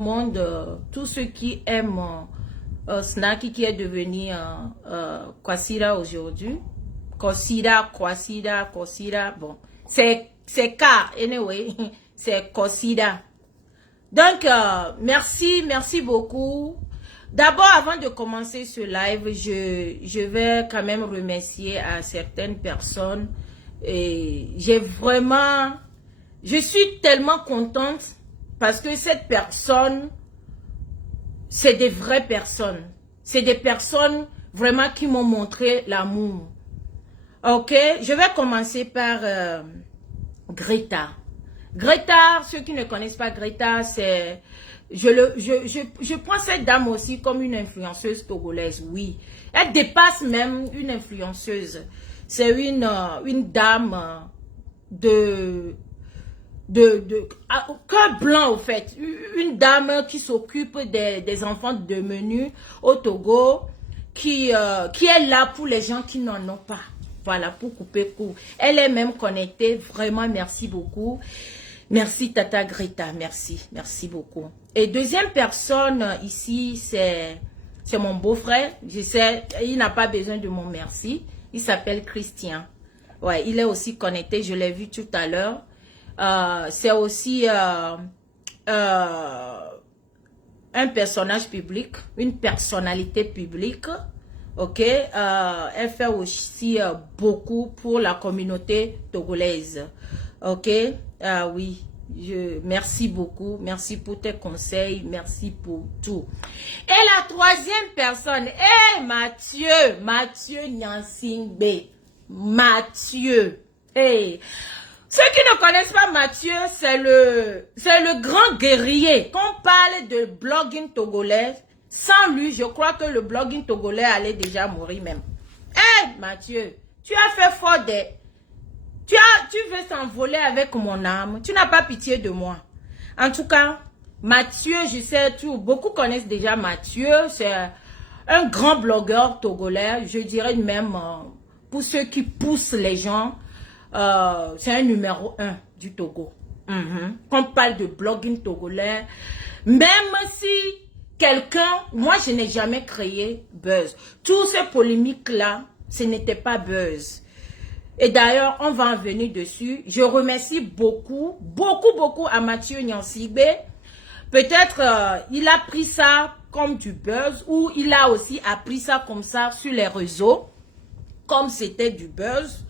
monde, tous ceux qui aiment Snacky qui est devenu Kwasira aujourd'hui. Kwasira, bon. C'est K, anyway, c'est Kwasira. Donc, merci beaucoup. D'abord, avant de commencer ce live, je vais quand même remercier à certaines personnes. Et je suis tellement contente parce que cette personne, c'est des vraies personnes. C'est des personnes vraiment qui m'ont montré l'amour. Ok, je vais commencer par Greta. Greta, ceux qui ne connaissent pas Greta, c'est... Je prends cette dame aussi comme une influenceuse togolaise, oui. Elle dépasse même une influenceuse. C'est une dame cœur blanc au fait. Une dame qui s'occupe des enfants de menu au Togo, qui est là pour les gens qui n'en ont pas. Voilà, pour couper court. Elle est même connectée. Vraiment, merci beaucoup. Merci Tata Greta, merci beaucoup. Et deuxième personne ici, c'est mon beau-frère. Je sais, il n'a pas besoin de mon merci. Il s'appelle Christian. Ouais, il est aussi connecté, je l'ai vu tout à l'heure. C'est aussi un personnage public, une personnalité publique. Ok, elle fait aussi beaucoup pour la communauté togolaise. Ok, oui, merci beaucoup, merci pour tes conseils, merci pour tout. Et la troisième personne, Mathieu Nyansingbe. Mathieu. Hey. Ceux qui ne connaissent pas Mathieu, c'est le grand guerrier. Quand on parle de blogging togolais, sans lui, je crois que le blogging togolais allait déjà mourir même. Mathieu, tu as fait fort des... Tu veux s'envoler avec mon âme. Tu n'as pas pitié de moi. En tout cas, Mathieu, je sais tout. Beaucoup connaissent déjà Mathieu. C'est un grand blogueur togolais. Je dirais même, pour ceux qui poussent les gens, c'est un numéro 1 du Togo. Quand on parle de blogging togolais, même si quelqu'un, moi je n'ai jamais créé buzz. Toutes ces polémiques-là, ce n'était pas buzz. Et d'ailleurs, on va en venir dessus. Je remercie beaucoup à Mathieu Nyansingbe. Peut-être il a pris ça comme du buzz ou il a aussi appris ça comme ça sur les réseaux, comme c'était du buzz.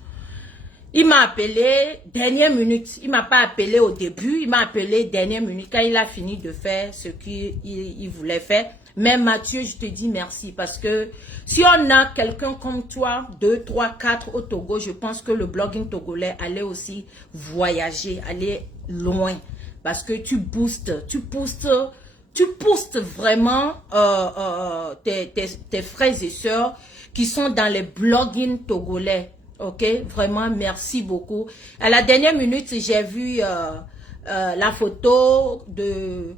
Il m'a appelé dernière minute. Il m'a pas appelé au début. Il m'a appelé dernière minute quand il a fini de faire ce qu'il voulait faire. Mais Mathieu, je te dis merci parce que si on a quelqu'un comme toi, 2, 3, 4 au Togo, je pense que le blogging togolais allait aussi voyager, aller loin. Parce que tu pousses vraiment tes frères et sœurs qui sont dans les blogging togolais. Ok, vraiment, merci beaucoup. À la dernière minute, j'ai vu la photo de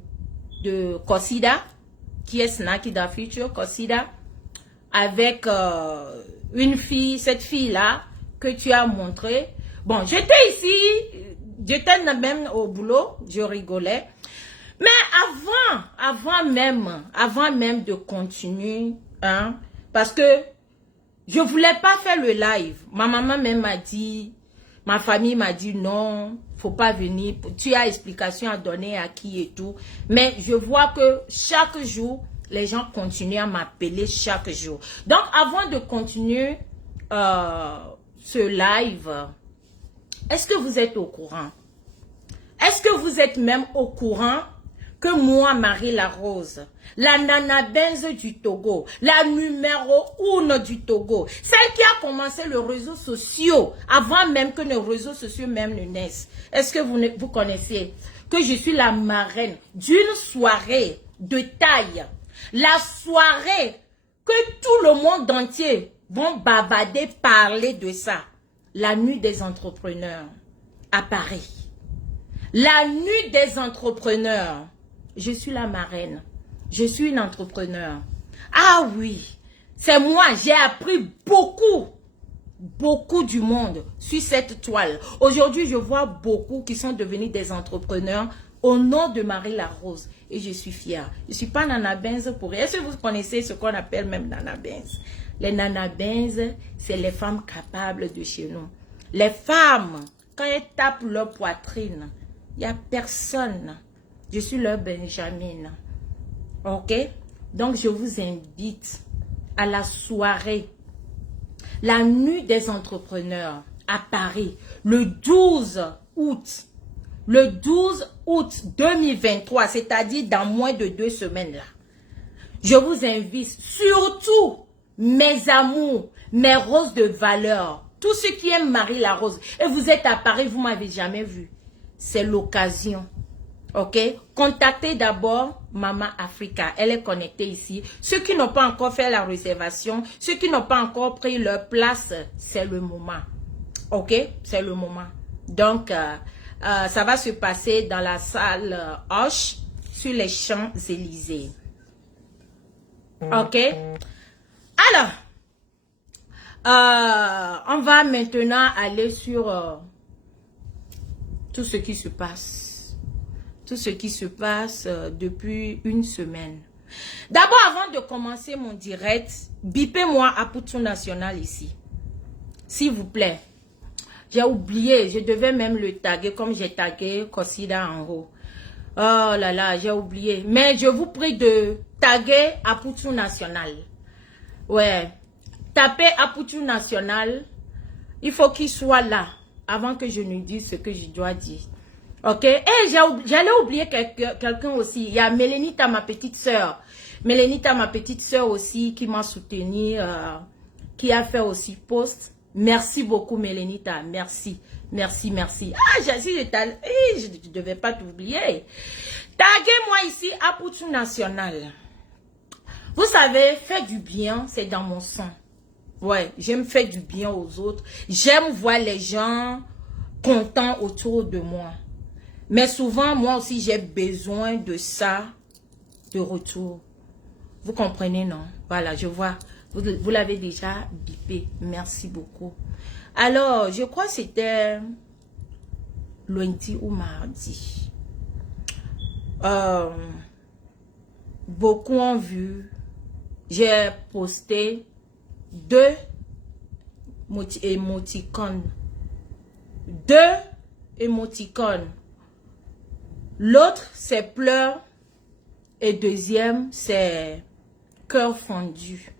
Kwasira, qui est Snacky da Future, Kwasira, avec une fille, cette fille-là, que tu as montré. Bon, j'étais ici, j'étais même au boulot, je rigolais. Mais avant même de continuer, hein, parce que je voulais pas faire le live. Ma maman même m'a dit, ma famille m'a dit non, faut pas venir. Tu as explication à donner à qui et tout. Mais je vois que chaque jour, les gens continuent à m'appeler chaque jour. Donc, avant de continuer ce live, est-ce que vous êtes au courant? Est-ce que vous êtes même au courant que moi, Marie Larose, la Nana Benz du Togo, la numéro 1 du Togo, celle qui a commencé les réseaux sociaux, avant même que les réseaux sociaux même ne naissent, est-ce que vous connaissez que je suis la marraine d'une soirée de taille, la soirée que tout le monde entier vont bavarder, parler de ça, la nuit des entrepreneurs à Paris, la nuit des entrepreneurs. Je suis la marraine. Je suis une entrepreneur. Ah oui, c'est moi. J'ai appris beaucoup du monde sur cette toile. Aujourd'hui, je vois beaucoup qui sont devenus des entrepreneurs au nom de Marie la Rose. Et je suis fière. Je ne suis pas Nana Benz pour rien. Est-ce que vous connaissez ce qu'on appelle même Nana Benz? Les Nana Benz, c'est les femmes capables de chez nous. Les femmes, quand elles tapent leur poitrine, il n'y a personne. Je suis leur Benjamin. Ok? Donc, je vous invite à la soirée, la nuit des entrepreneurs à Paris, le 12 août. Le 12 août 2023, c'est-à-dire dans moins de 2 semaines là. Je vous invite, surtout mes amours, mes roses de valeur, tous ceux qui aiment Marie la Rose. Et vous êtes à Paris, vous ne m'avez jamais vu. C'est l'occasion. Ok? Contactez d'abord Maman Africa. Elle est connectée ici. Ceux qui n'ont pas encore fait la réservation, ceux qui n'ont pas encore pris leur place, c'est le moment. Ok? C'est le moment. Donc, ça va se passer dans la salle Hoche sur les Champs-Élysées. Ok? Alors, on va maintenant aller sur tout ce qui se passe. Tout ce qui se passe depuis une semaine. D'abord, avant de commencer mon direct, bipez-moi à Poutou National ici. S'il vous plaît. J'ai oublié, je devais même le taguer comme j'ai tagué Kossida en haut. Oh là là, j'ai oublié. Mais je vous prie de taguer Poutou National. Ouais. Tapez Poutou National. Il faut qu'il soit là avant que je ne dise ce que je dois dire. Ok? Et j'allais oublier quelqu'un aussi. Il y a Mélénita, ma petite soeur. Mélénita, ma petite soeur aussi, qui m'a soutenu, qui a fait aussi post. Merci beaucoup, Mélénita. Merci. Merci, merci. Ah, je ne devais pas t'oublier. Taguez-moi ici à Poutou National. Vous savez, faire du bien, c'est dans mon sang. Ouais, j'aime faire du bien aux autres. J'aime voir les gens contents autour de moi. Mais souvent, moi aussi, j'ai besoin de ça, de retour. Vous comprenez, non? Voilà, je vois. Vous l'avez déjà bipé. Merci beaucoup. Alors, je crois que c'était lundi ou mardi. Beaucoup ont vu. J'ai posté 2 émoticônes. 2 émoticônes. L'autre, c'est pleurs. Et deuxième, c'est cœur fondu.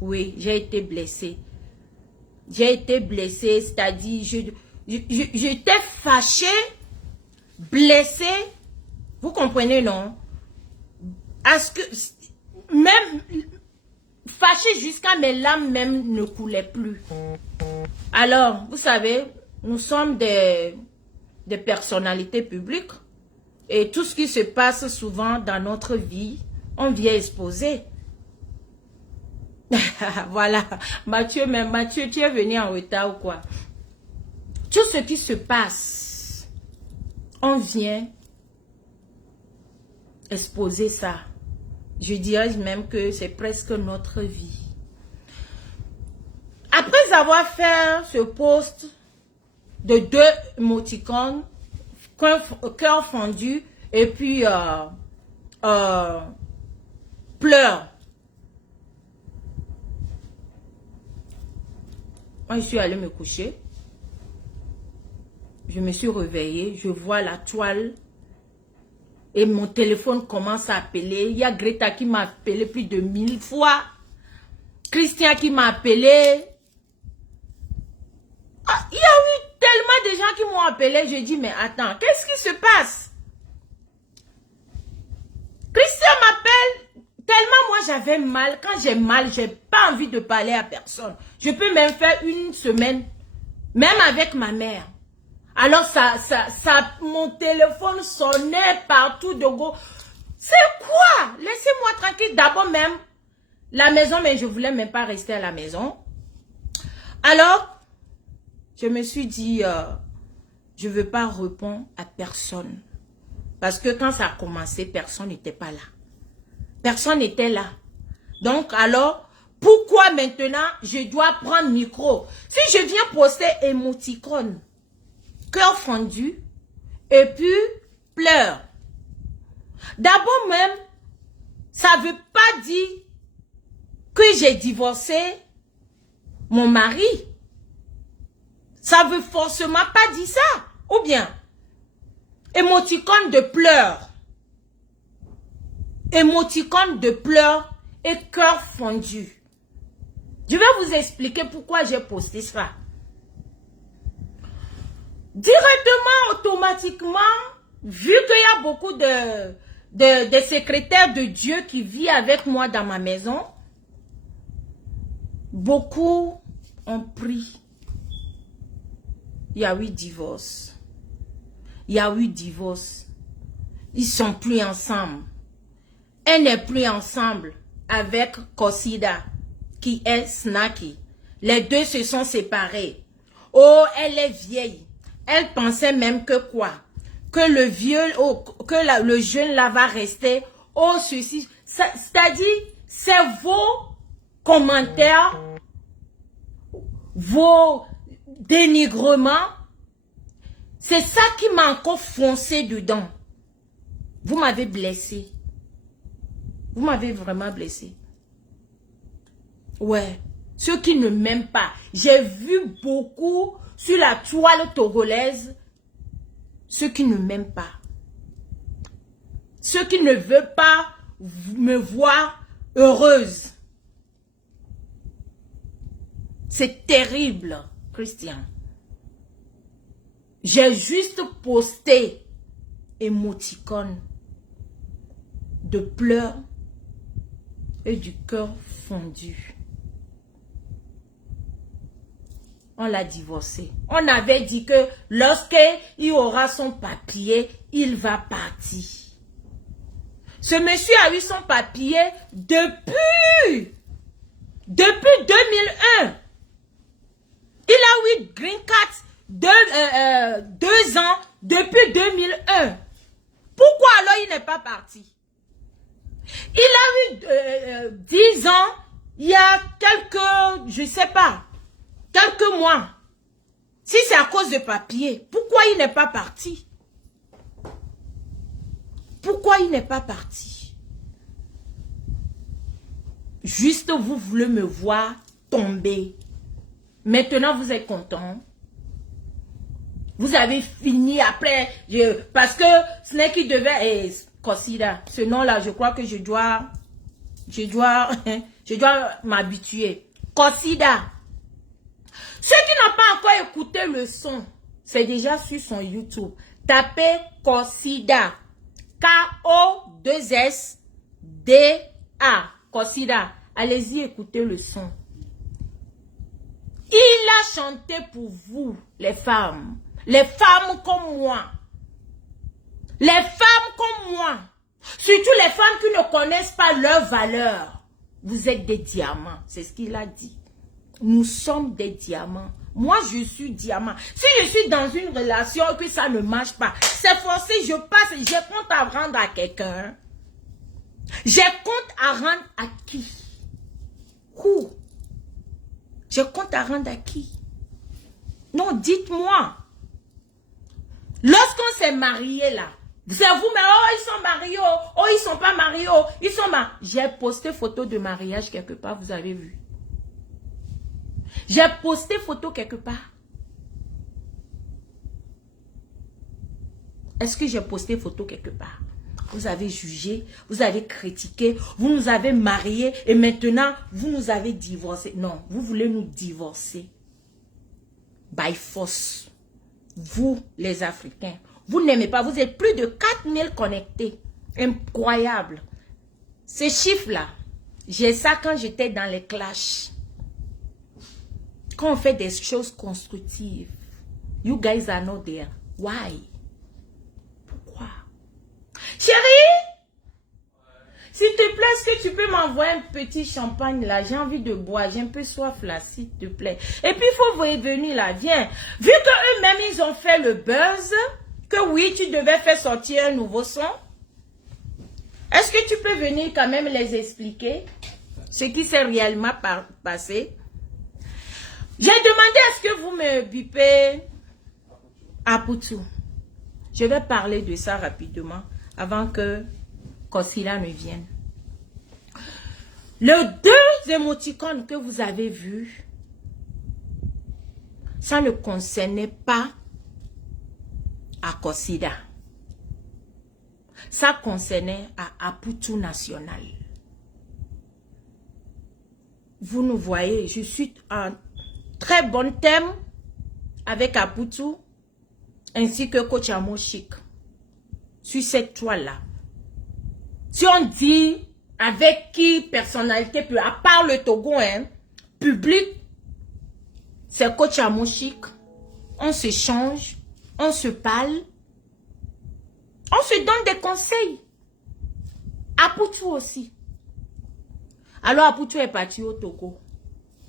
Oui, j'ai été blessée. J'ai été blessée, c'est-à-dire, j'étais fâchée, blessée. Vous comprenez, non? Est-ce que, même, fâchée jusqu'à mes larmes même ne coulaient plus. Alors, vous savez, nous sommes des personnalités publiques. Et tout ce qui se passe souvent dans notre vie, on vient exposer. Voilà. Mathieu, tu es venu en retard ou quoi? Tout ce qui se passe, on vient exposer ça. Je dirais même que c'est presque notre vie. Après avoir fait ce post de 2 émoticônes, cœur fondu et puis pleurs. Moi, je suis allée me coucher. Je me suis réveillée. Je vois la toile. Et mon téléphone commence à appeler. Il y a Greta qui m'a appelé plus de 1000 fois. Christian qui m'a appelé. Ah, il y a eu tellement de gens qui m'ont appelé. Je dis, mais attends, qu'est-ce qui se passe? Christian m'appelle. Tellement moi j'avais mal. Quand j'ai mal, j'ai pas envie de parler à personne. Je peux même faire une semaine. Même avec ma mère. Alors mon téléphone sonnait partout de go. C'est quoi? Laissez-moi tranquille. D'abord même, la maison, mais je voulais même pas rester à la maison. Alors, je me suis dit, je veux pas répondre à personne. Parce que quand ça a commencé, personne n'était pas là. Personne n'était là. Donc, alors, pourquoi maintenant je dois prendre micro? Si je viens poster émoticône, cœur fondu, et puis pleurs. D'abord même, ça ne veut pas dire que j'ai divorcé mon mari. Ça veut forcément pas dire ça. Ou bien, émoticône de pleurs. Émoticône de pleurs et cœur fondu. Je vais vous expliquer pourquoi j'ai posté ça. Directement, automatiquement, vu qu'il y a beaucoup de secrétaires de Dieu qui vivent avec moi dans ma maison, beaucoup ont pris. Il y a eu divorce. Il y a eu divorce. Ils sont plus ensemble. Elle n'est plus ensemble avec Kosida, qui est Snacky. Les deux se sont séparés. Oh, elle est vieille. Elle pensait même que quoi? Que le vieux, le jeune là va rester. Oh, ceci. C'est-à-dire, c'est vos commentaires, vos dénigrements. C'est ça qui m'a encore foncé dedans. Vous m'avez blessé. Vous m'avez vraiment blessé. Ouais. Ceux qui ne m'aiment pas. J'ai vu beaucoup sur la toile togolaise. Ceux qui ne m'aiment pas. Ceux qui ne veulent pas me voir heureuse. C'est terrible, Christian. J'ai juste posté émoticône de pleurs et du cœur fondu. On l'a divorcé. On avait dit que lorsqu'il aura son papier, il va partir. Ce monsieur a eu son papier depuis 2001. Il a eu Green Card 2 ans depuis 2001. Pourquoi alors il n'est pas parti? Il a eu 10 ans, il y a quelques, je sais pas, quelques mois. Si c'est à cause de papier, pourquoi il n'est pas parti? Pourquoi il n'est pas parti? Juste vous voulez me voir tomber. Maintenant vous êtes content. Vous avez fini après, parce que ce n'est qui devait, Kosida, ce nom-là, je crois que je dois m'habituer. Kosida. Ceux qui n'ont pas encore écouté le son, c'est déjà sur son YouTube. Tapez Kosida. K-O-2-S-D-A. Kosida. Allez-y, écoutez le son. Il a chanté pour vous, les femmes. Les femmes comme moi. Les femmes comme moi. Surtout les femmes qui ne connaissent pas leur valeur. Vous êtes des diamants. C'est ce qu'il a dit. Nous sommes des diamants. Moi, je suis diamant. Si je suis dans une relation et que ça ne marche pas, c'est forcé, je passe, j'ai compte à rendre à quelqu'un. J'ai compte à rendre à qui? Où? J'ai compte à rendre à qui? Non, dites-moi. Lorsqu'on s'est marié là, c'est vous, mais oh, ils sont mariés, oh, ils sont pas mariés, oh, ils sont mariés. J'ai posté photo de mariage quelque part, vous avez vu. J'ai posté photo quelque part. Est-ce que j'ai posté photo quelque part? Vous avez jugé, vous avez critiqué, vous nous avez mariés et maintenant vous nous avez divorcés. Non, vous voulez nous divorcer. By force. Vous, les Africains, vous n'aimez pas. Vous êtes plus de 4000 connectés. Incroyable. Ces chiffres-là, j'ai ça quand j'étais dans les clashs. Quand on fait des choses constructives. You guys are not there. Why? Pourquoi? Chérie, s'il te plaît, est-ce que tu peux m'envoyer un petit champagne là? J'ai envie de boire, j'ai un peu soif là, s'il te plaît. Et puis il faut venir là, viens. Vu que eux-mêmes ils ont fait le buzz, que oui, tu devais faire sortir un nouveau son. Est-ce que tu peux venir quand même les expliquer ce qui s'est réellement passé? J'ai demandé à ce que vous me bipez à Poutou. Je vais parler de ça rapidement avant que Kosila ne vienne. Les deux émoticônes que vous avez vus, ça ne concernait pas à Kosila. Ça concernait à Aputu National. Vous nous voyez, je suis en très bon thème avec Aputu ainsi que Coach Amo Chic sur cette toile-là. Si on dit avec qui personnalité peut, à part le Togo, hein, public, c'est Coach Amo Chic, on s'échange, on se parle, on se donne des conseils. Aputu aussi. Alors Aputu est parti au Togo.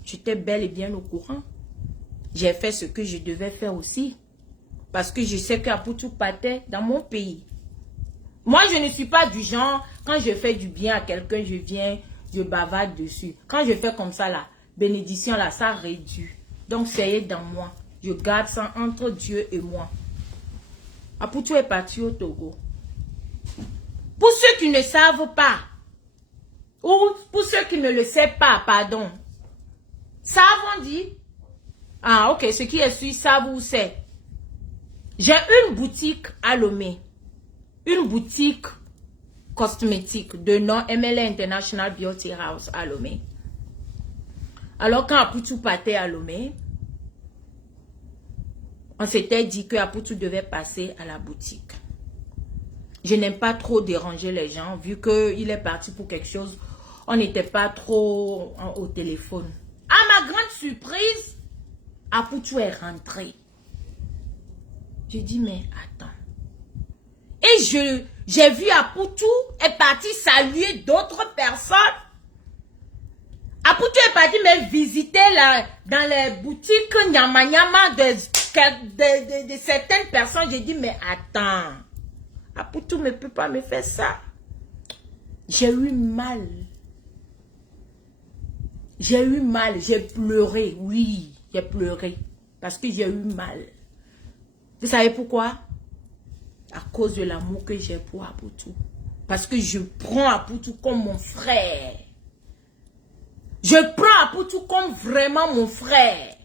J'étais bel et bien au courant. J'ai fait ce que je devais faire aussi. Parce que je sais qu'Aputu partait dans mon pays. Moi, je ne suis pas du genre, quand je fais du bien à quelqu'un, je viens, je bavarde dessus. Quand je fais comme ça, la bénédiction, là, ça réduit. Donc, c'est dans moi. Je garde ça entre Dieu et moi. Aputu est parti au Togo. Pour ceux qui ne savent pas, ou pour ceux qui ne le savent pas, pardon. Savent, on dit. Ah, ok, ceux qui est sur savent où c'est. J'ai une boutique à Lomé. Une boutique cosmétique de nom MLA International Beauty House à Lomé. Alors quand Aputu partait à Lomé, on s'était dit que Aputu devait passer à la boutique. Je n'aime pas trop déranger les gens, vu qu'il est parti pour quelque chose. On n'était pas trop au téléphone. À ma grande surprise, Aputu est rentré. J'ai dit, mais attends. Et j'ai vu Aputu est parti saluer d'autres personnes. Aputu est parti me visiter là, dans les boutiques Nyama Nyama de certaines personnes. J'ai dit, mais attends. Aputu ne peut pas me faire ça. J'ai eu mal. J'ai eu mal. J'ai pleuré. Oui, j'ai pleuré. Parce que j'ai eu mal. Vous savez pourquoi? À cause de l'amour que j'ai pour Aputu. Parce que je prends Aputu comme mon frère. Je prends Aputu comme vraiment mon frère.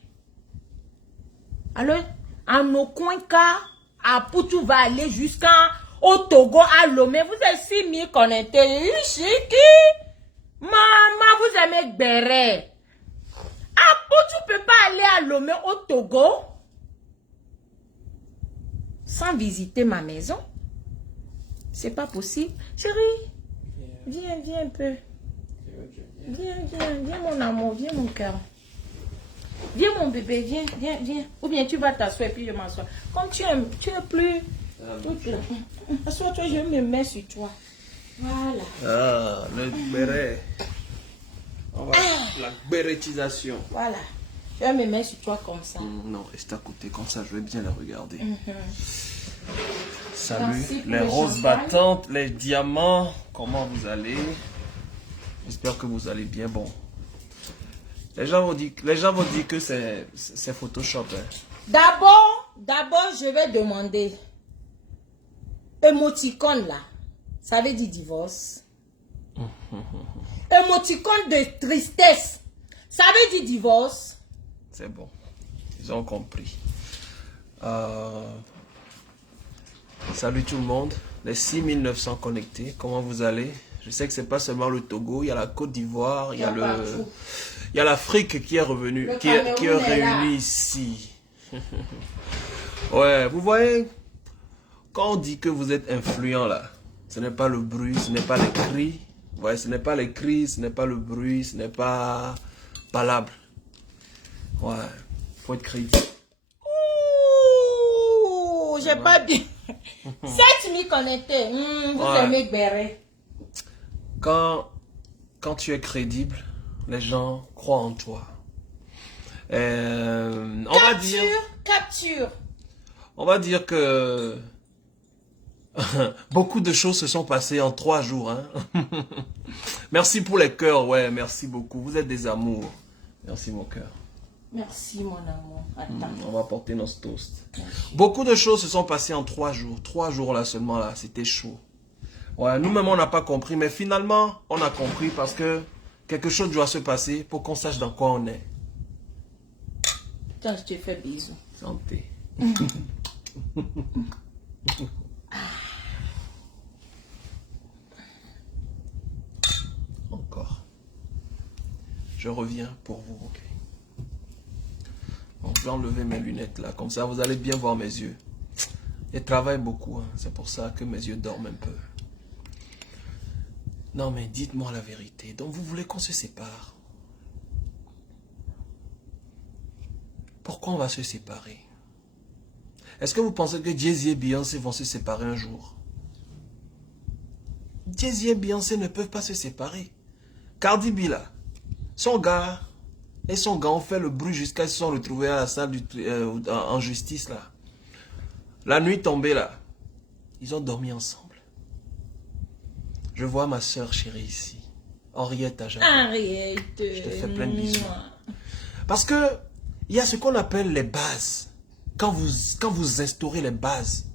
Alors, en aucun cas, Aputu va aller jusqu'au Togo, à Lomé. Vous êtes si mis connectés. Chiki. Maman, vous aimez Béret. Aputu ne peut pas aller à Lomé, au Togo, sans visiter ma maison. C'est pas possible. Chérie, viens un peu. Viens mon amour, viens mon cœur. Viens mon bébé, viens. Ou bien tu vas t'asseoir et puis je m'assois. Comme tu es plus... Assois-toi, je me mets sur toi. Voilà. Ah, le béret. La bérétisation. Voilà. Je vais me mettre sur toi comme ça. Non, reste à côté, comme ça je vais bien la regarder. Salut, Merci pour les le roses champagne. battantes, les diamants, comment vous allez? J'espère que vous allez bien. Bon, les gens vont dire que c'est Photoshop. Hein. D'abord, je vais demander. Émoticône là, ça veut dire divorce. Émoticône de tristesse, ça veut dire divorce. C'est bon, ils ont compris. Salut tout le monde, les 6900 connectés, comment vous allez? Je sais que c'est pas seulement le Togo, il y a la Côte d'Ivoire, il y a l'Afrique qui est revenue, qui est réunie ici. Ouais, vous voyez, quand on dit que vous êtes influent là, ce n'est pas le bruit, ce n'est pas les cris, ouais, ce n'est pas les cris, ce n'est pas le bruit, ce n'est pas palable. Ouais, faut être crédible. Ouh, j'ai pas bien. 7000 connectés. Vous aimez Béret. Quand tu es crédible, les gens croient en toi. Capture. On va dire que beaucoup de choses se sont passées en 3 jours. Hein? Merci pour les cœurs, ouais, merci beaucoup. Vous êtes des amours. Merci mon cœur. Merci mon amour. Attends. On va porter nos toasts. Beaucoup de choses se sont passées en 3 jours. 3 jours là seulement là, c'était chaud. Ouais, nous-mêmes, on n'a pas compris, mais finalement, on a compris parce que quelque chose doit se passer pour qu'on sache dans quoi on est. Tiens, je te fais bisous. Santé. Encore. Je reviens pour vous, ok. Bon, je vais enlever mes lunettes là, comme ça vous allez bien voir mes yeux. Je travaille beaucoup, hein. C'est pour ça que mes yeux dorment un peu. Non mais dites-moi la vérité, donc vous voulez qu'on se sépare? Pourquoi on va se séparer? Est-ce que vous pensez que Jay-Z et Beyoncé vont se séparer un jour? Jay-Z et Beyoncé ne peuvent pas se séparer. Cardi B là, son gars et son gars ont fait le bruit jusqu'à ce qu'ils se sont retrouvés à la salle en justice là. La nuit tombée là, ils ont dormi ensemble. Je vois ma soeur chérie ici, Henriette Ajay. Henriette. Je te fais plein de bisous. Parce que il y a ce qu'on appelle les bases. Quand vous instaurez les bases,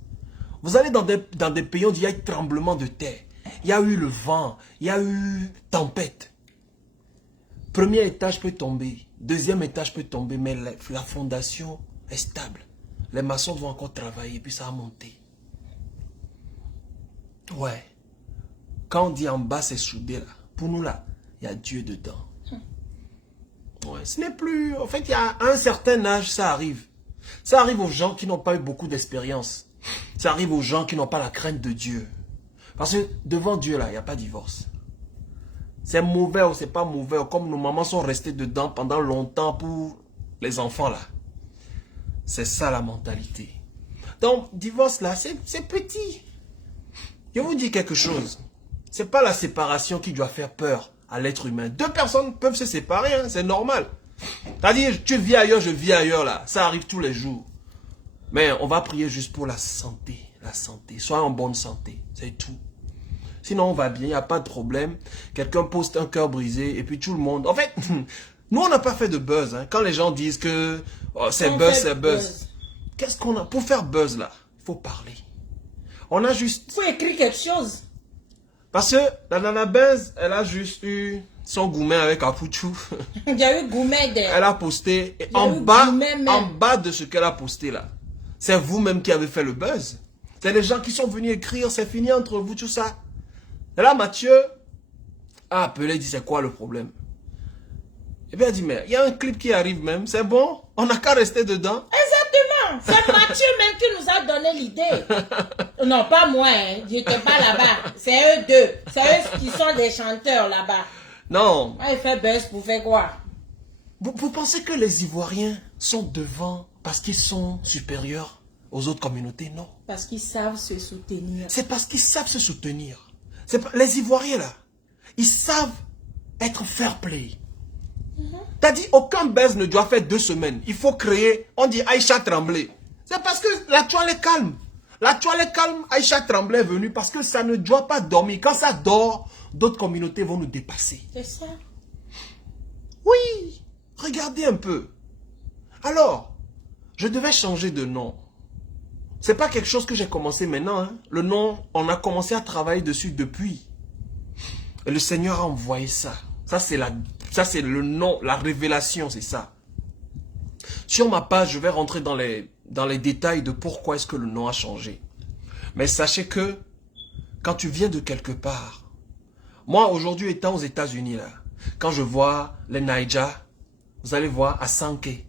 vous allez dans des pays où il y a eu tremblement de terre. Il y a eu le vent, il y a eu tempête. Premier étage peut tomber, deuxième étage peut tomber, mais la fondation est stable. Les maçons vont encore travailler, puis ça va monter. Ouais. Quand on dit en bas, c'est soudé là. Pour nous là, il y a Dieu dedans. Ouais, ce n'est plus... En fait, il y a un certain âge, ça arrive. Ça arrive aux gens qui n'ont pas eu beaucoup d'expérience. Ça arrive aux gens qui n'ont pas la crainte de Dieu. Parce que devant Dieu là, il n'y a pas de divorce. C'est mauvais ou c'est pas mauvais, comme nos mamans sont restées dedans pendant longtemps pour les enfants là. C'est ça la mentalité. Donc, divorce là, c'est petit. Je vous dis quelque chose. C'est pas la séparation qui doit faire peur à l'être humain. Deux personnes peuvent se séparer, hein, c'est normal. C'est-à-dire, tu vis ailleurs, je vis ailleurs là. Ça arrive tous les jours. Mais on va prier juste pour la santé. La santé. Sois en bonne santé. C'est tout. Sinon, on va bien, il n'y a pas de problème. Quelqu'un poste un cœur brisé et puis tout le monde... En fait, nous, on n'a pas fait de buzz. Hein. Quand les gens disent que oh, c'est buzz, c'est buzz. Qu'est-ce qu'on a? Pour faire buzz, là, il faut parler. On a juste... Il faut écrire quelque chose. Parce que la nana Benz, elle a juste eu son gourmet avec Apouchou. Il y a eu gourmet de... Elle a posté. Et en bas de ce qu'elle a posté, là, c'est vous-même qui avez fait le buzz. C'est les gens qui sont venus écrire, c'est fini entre vous, tout ça. Et là, Mathieu a appelé, il dit, c'est quoi le problème? Et bien, il a dit, mais il y a un clip qui arrive même, c'est bon, on n'a qu'à rester dedans. Exactement, c'est Mathieu même qui nous a donné l'idée. Non, pas moi, hein. Je n'étais pas là-bas, c'est eux deux, c'est eux qui sont des chanteurs là-bas. Non. Ah, il fait buzz pour faire quoi? Vous pensez que les Ivoiriens sont devant parce qu'ils sont supérieurs aux autres communautés? Non. Parce qu'ils savent se soutenir. C'est parce qu'ils savent se soutenir. Les Ivoiriens là, ils savent être fair play. T'as dit aucun buzz ne doit faire 2 semaines. Il faut créer, on dit Aïcha Tremblay. C'est parce que la toile est calme. La toile est calme, Aïcha Tremblay est venue parce que ça ne doit pas dormir. Quand ça dort, d'autres communautés vont nous dépasser. C'est ça. Oui, regardez un peu. Alors, je devais changer de nom. C'est pas quelque chose que j'ai commencé maintenant. Hein. Le nom, on a commencé à travailler dessus depuis. Et le Seigneur a envoyé ça. Ça, c'est le nom, la révélation, c'est ça. Sur ma page, je vais rentrer dans les détails de pourquoi est-ce que le nom a changé. Mais sachez que, quand tu viens de quelque part, moi, aujourd'hui, étant aux États-Unis, là, quand je vois les Naija, vous allez voir Asanke.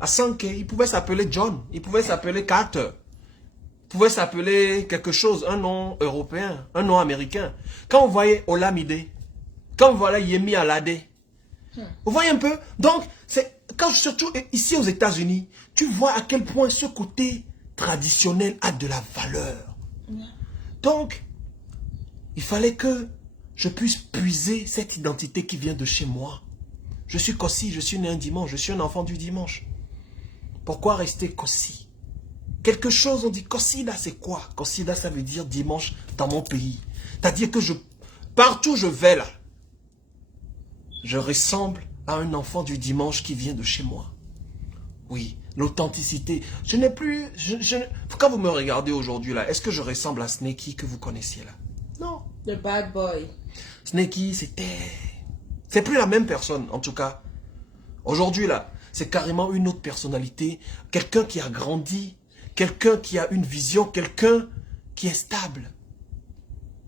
Asanke, il pouvait s'appeler John, il pouvait s'appeler Carter. Il pouvait s'appeler quelque chose, un nom européen, un nom américain. Quand vous voyez Olamide, quand vous voyez Yemi Alade, vous voyez un peu? Donc, surtout ici aux États-Unis, tu vois à quel point ce côté traditionnel a de la valeur. Donc, il fallait que je puisse puiser cette identité qui vient de chez moi. Je suis Kossi, je suis né un dimanche, je suis un enfant du dimanche. Pourquoi rester Kossi? Quelque chose, on dit Kossida, c'est quoi? Kossida, ça veut dire dimanche dans mon pays. C'est-à-dire que partout où je vais là, je ressemble à un enfant du dimanche qui vient de chez moi. Oui, l'authenticité. Je n'ai plus... Quand vous me regardez aujourd'hui là, est-ce que je ressemble à Snakey que vous connaissiez là? Non. Le bad boy. Snakey, c'est plus la même personne, en tout cas. Aujourd'hui, là, c'est carrément une autre personnalité. Quelqu'un qui a grandi, quelqu'un qui a une vision, quelqu'un qui est stable.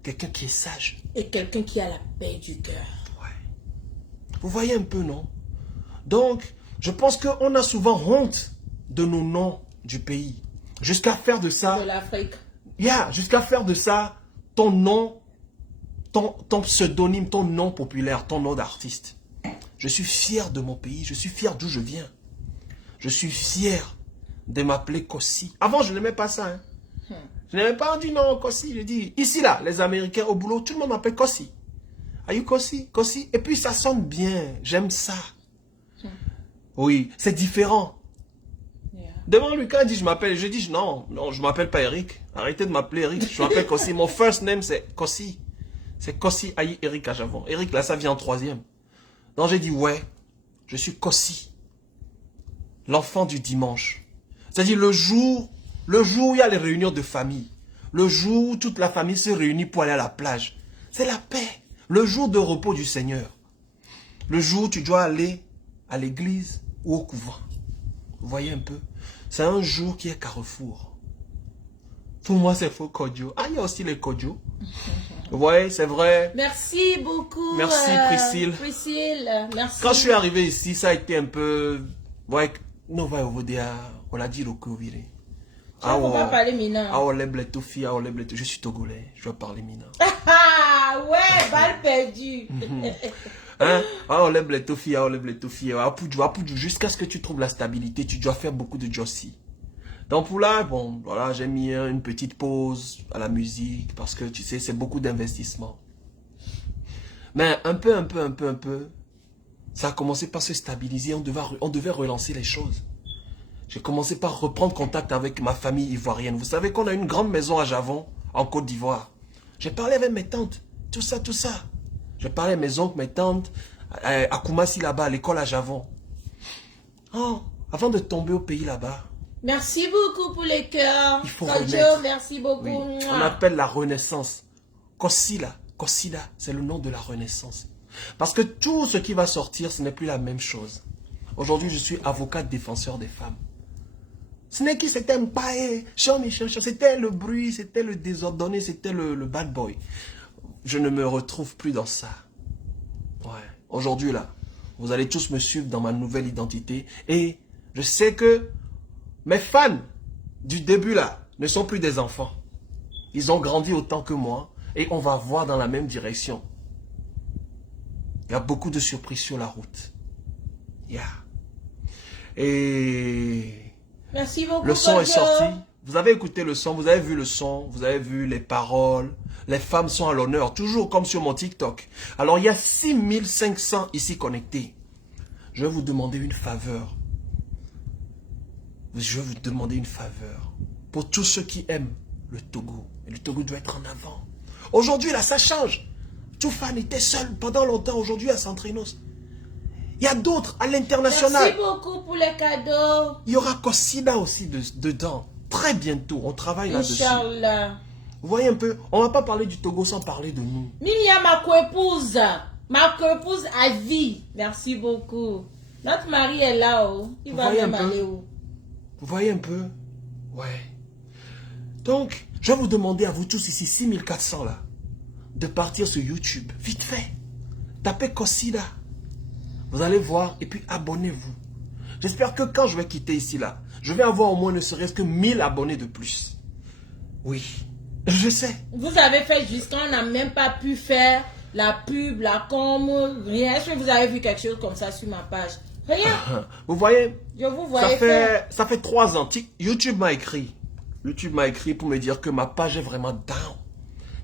Quelqu'un qui est sage. Et quelqu'un qui a la paix du cœur. Ouais. Vous voyez un peu, non? Donc, je pense qu'on a souvent honte de nos noms du pays. Jusqu'à faire de ça... De l'Afrique. Jusqu'à faire de ça ton nom, ton pseudonyme, ton nom populaire, ton nom d'artiste. Je suis fier de mon pays, je suis fier d'où je viens. Je suis fier de m'appeler Kossi. Avant, je n'aimais pas ça. Hein. Je n'aimais pas dit non, Kossi. Je dis, ici, là, les Américains au boulot, tout le monde m'appelle Kossi. Are you Kossi? Kossi. Et puis, ça sonne bien. J'aime ça. Oui, c'est différent. Devant lui, quand il dit je m'appelle, je dis non, je m'appelle pas Eric. Arrêtez de m'appeler Eric. Je m'appelle Kossi. Mon first name, c'est Kossi. C'est Kossi Aïe Eric à Javon. Eric, là, ça vient en 3e. Donc, j'ai dit ouais, je suis Kossi. L'enfant du dimanche. C'est-à-dire le jour où il y a les réunions de famille. Le jour où toute la famille se réunit pour aller à la plage. C'est la paix. Le jour de repos du Seigneur. Le jour où tu dois aller à l'église ou au couvent. Vous voyez un peu? C'est un jour qui est carrefour. Pour moi, c'est faux Kodjo. Ah, il y a aussi les Kodjo. Vous voyez, c'est vrai. Merci beaucoup. Merci Priscille. Priscille, merci. Quand je suis arrivé ici, ça a été un peu... Ouais, non, on a dit le Covid. Tu ne peux pas parler Mina. Je suis togolais, je dois parler Mina. Ah ouais, balle perdue. Hein? Jusqu'à ce que tu trouves la stabilité, tu dois faire beaucoup de jossi. Donc pour là, bon, voilà, j'ai mis une petite pause à la musique parce que tu sais, c'est beaucoup d'investissement. Mais un peu, ça a commencé par se stabiliser, on devait relancer les choses. J'ai commencé par reprendre contact avec ma famille ivoirienne. Vous savez qu'on a une grande maison à Javon, en Côte d'Ivoire. J'ai parlé avec mes tantes, tout ça. J'ai parlé avec mes oncles, mes tantes, à Koumassi là-bas, à l'école à Javon. Oh, avant de tomber au pays là-bas. Merci beaucoup pour les cœurs. Il faut remettre. Merci beaucoup. Oui. On appelle la renaissance. Kossila, c'est le nom de la renaissance. Parce que tout ce qui va sortir, ce n'est plus la même chose. Aujourd'hui, je suis avocat défenseur des femmes. Ce n'est qui c'était un paé, c'était le bruit, c'était le désordonné, c'était le bad boy. Je ne me retrouve plus dans ça. Ouais. Aujourd'hui, là, vous allez tous me suivre dans ma nouvelle identité. Et je sais que mes fans du début, là, ne sont plus des enfants. Ils ont grandi autant que moi. Et on va voir dans la même direction. Il y a beaucoup de surprises sur la route. Et... Merci beaucoup. Le son est sorti. Vous avez écouté le son, vous avez vu le son, vous avez vu les paroles. Les femmes sont à l'honneur, toujours comme sur mon TikTok. Alors, il y a 6500 ici connectés. Je vais vous demander une faveur. Je vais vous demander une faveur. Pour tous ceux qui aiment le Togo. Et le Togo doit être en avant. Aujourd'hui, là, ça change. Toufan était seul pendant longtemps. Aujourd'hui, à Centrinos. Il y a d'autres à l'international. Merci beaucoup pour les cadeaux. Il y aura Kossida aussi dedans. Très bientôt, on travaille là-dessus. Inch'Allah. Vous voyez un peu, on ne va pas parler du Togo sans parler de nous. Minia, ma coépouse. Ma coépouse à vie. Merci beaucoup. Notre mari est là. Oh. Il va même aller où? Vous voyez un peu? Ouais. Donc, je vais vous demander à vous tous ici, 6400 là, de partir sur YouTube. Vite fait. Tapez Kossida. Vous allez voir et puis abonnez-vous. J'espère que quand je vais quitter ici là, je vais avoir au moins ne serait-ce que 1000 abonnés de plus. Oui, je sais. Vous avez fait jusqu'à on n'a même pas pu faire la pub, la com, rien. Est-ce que vous avez vu quelque chose comme ça sur ma page? Rien. Vous voyez? Je vous voyais ça fait 3 ans. YouTube m'a écrit. YouTube m'a écrit pour me dire que ma page est vraiment down.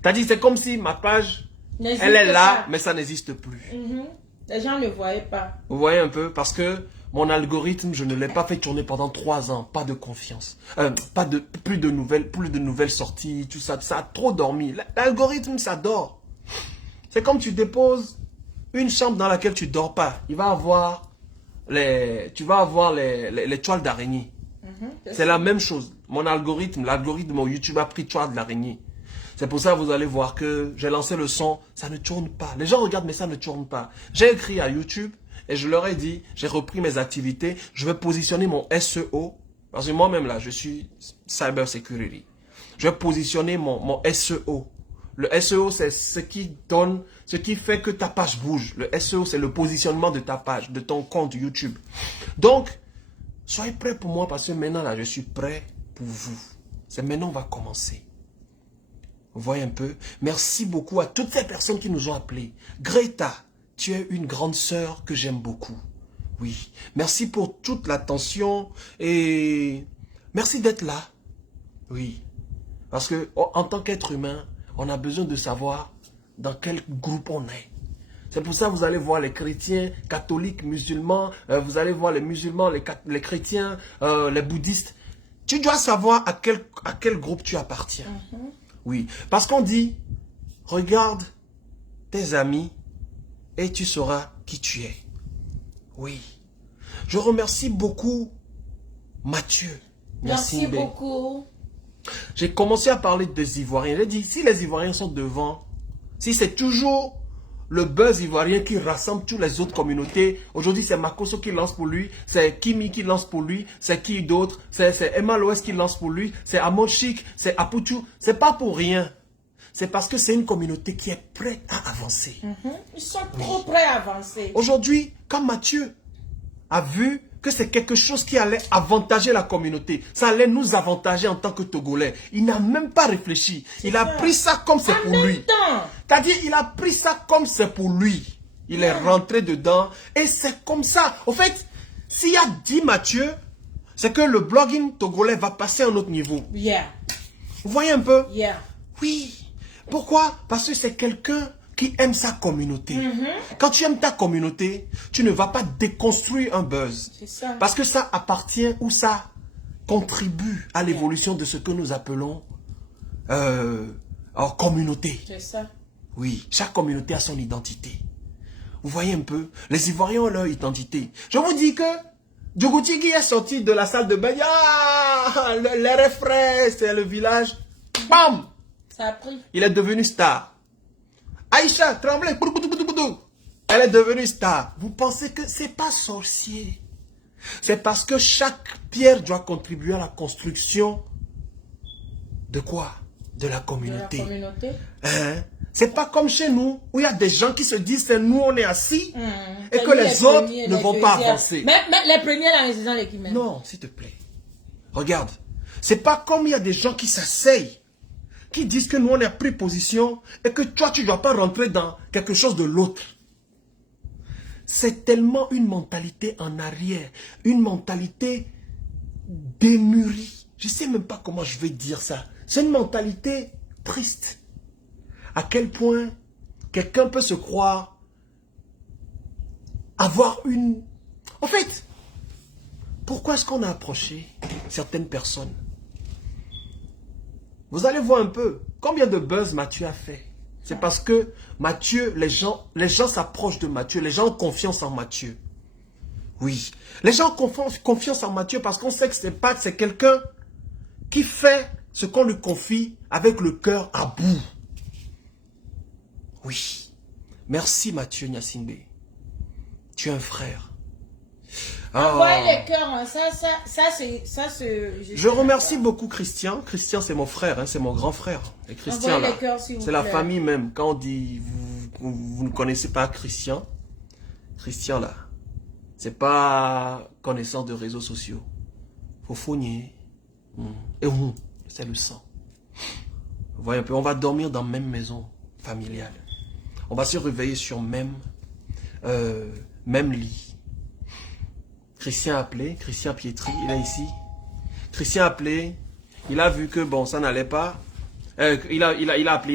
C'est-à-dire c'est comme si ma page, elle est là, mais ça n'existe plus. Les gens ne voyaient pas. Vous voyez un peu? Parce que mon algorithme, je ne l'ai pas fait tourner pendant 3 ans. Pas de confiance. Plus de nouvelles sorties, tout ça. Ça a trop dormi. L'algorithme, ça dort. C'est comme tu déposes une chambre dans laquelle tu ne dors pas. Tu vas avoir les toiles d'araignée. C'est la même chose. Mon algorithme, l'algorithme, mon YouTube a pris toile d'araignée. C'est pour ça que vous allez voir que j'ai lancé le son, ça ne tourne pas. Les gens regardent, mais ça ne tourne pas. J'ai écrit à YouTube et je leur ai dit, j'ai repris mes activités, je vais positionner mon SEO. Parce que moi-même là, je suis cyber security. Je vais positionner mon SEO. Le SEO, c'est ce qui donne, ce qui fait que ta page bouge. Le SEO, c'est le positionnement de ta page, de ton compte YouTube. Donc, soyez prêts pour moi parce que maintenant là, je suis prêt pour vous. C'est maintenant on va commencer. Vous voyez un peu? Merci beaucoup à toutes ces personnes qui nous ont appelés. Greta, tu es une grande sœur que j'aime beaucoup. Oui. Merci pour toute l'attention et merci d'être là. Oui. Parce que en tant qu'être humain, on a besoin de savoir dans quel groupe on est. C'est pour ça que vous allez voir les chrétiens, catholiques, musulmans, vous allez voir les musulmans, les chrétiens, les bouddhistes. Tu dois savoir à quel groupe tu appartiens. Oui, parce qu'on dit, regarde tes amis et tu sauras qui tu es. Oui. Je remercie beaucoup Mathieu. Merci beaucoup. J'ai commencé à parler des Ivoiriens. J'ai dit, si les Ivoiriens sont devant, si c'est toujours le buzz ivoirien qui rassemble toutes les autres communautés, aujourd'hui c'est Makoso qui lance pour lui, c'est Kimi qui lance pour lui, c'est qui d'autre, c'est Emma Loès qui lance pour lui, c'est Amon Chic, c'est Aputu, c'est pas pour rien. C'est parce que c'est une communauté qui est prête à avancer. Ils sont trop prêts à avancer. Aujourd'hui, quand Mathieu a vu que c'est quelque chose qui allait avantager la communauté, ça allait nous avantager en tant que Togolais, il n'a même pas réfléchi. Il a pris ça comme c'est pour lui. C'est-à-dire, il a pris ça comme c'est pour lui. Il est rentré dedans et c'est comme ça. En fait, s'il y a 10 Mathieu, c'est que le blogging togolais va passer à un autre niveau. Vous voyez un peu? Oui. Pourquoi? Parce que c'est quelqu'un qui aime sa communauté. Quand tu aimes ta communauté, tu ne vas pas déconstruire un buzz. Ça. Parce que ça appartient ou ça contribue à l'évolution de ce que nous appelons communauté. C'est ça. Oui, chaque communauté a son identité. Vous voyez un peu? Les Ivoiriens ont leur identité. Je vous dis que Djogouti qui est sorti de la salle de bain, l'air est frais, c'est le village. Bam! Ça a pris. Il est devenu star. Aïcha, Tremblay, elle est devenue star. Vous pensez que c'est pas sorcier. C'est parce que chaque pierre doit contribuer à la construction de quoi? De la communauté. De la communauté. C'est pas comme chez nous, où il y a des gens qui se disent c'est nous on est assis et que les autres ne vont pas avancer. Mais les premiers là, c'est dans l'équipe. Non, s'il te plaît. Regarde, c'est pas comme il y a des gens qui s'asseyent, qui disent que nous on a pris position et que toi tu ne dois pas rentrer dans quelque chose de l'autre. C'est tellement une mentalité en arrière, une mentalité démurie. Je ne sais même pas comment je vais dire ça. C'est une mentalité triste. À quel point quelqu'un peut se croire avoir une... En fait, pourquoi est-ce qu'on a approché certaines personnes? Vous allez voir un peu combien de buzz Mathieu a fait. C'est parce que Mathieu, les gens s'approchent de Mathieu, les gens ont confiance en Mathieu. Oui, les gens ont confiance en Mathieu parce qu'on sait que c'est quelqu'un qui fait ce qu'on lui confie avec le cœur à bout. Oui. Merci Mathieu Nyasinde. Tu es un frère. Envoyez les cœurs, hein. Je remercie beaucoup Christian. Christian, c'est mon frère, hein, c'est mon grand frère. Et Christian, là, c'est la famille même. Quand on dit, vous ne connaissez pas Christian, Christian, là, c'est pas connaissance de réseaux sociaux. Faut fogner. Et c'est le sang. Vous voyez un peu, on va dormir dans la même maison familiale. On va se réveiller sur même lit. Christian a appelé, Christian Pietri, il est ici. Christian a appelé, il a vu que bon, ça n'allait pas. Il a appelé,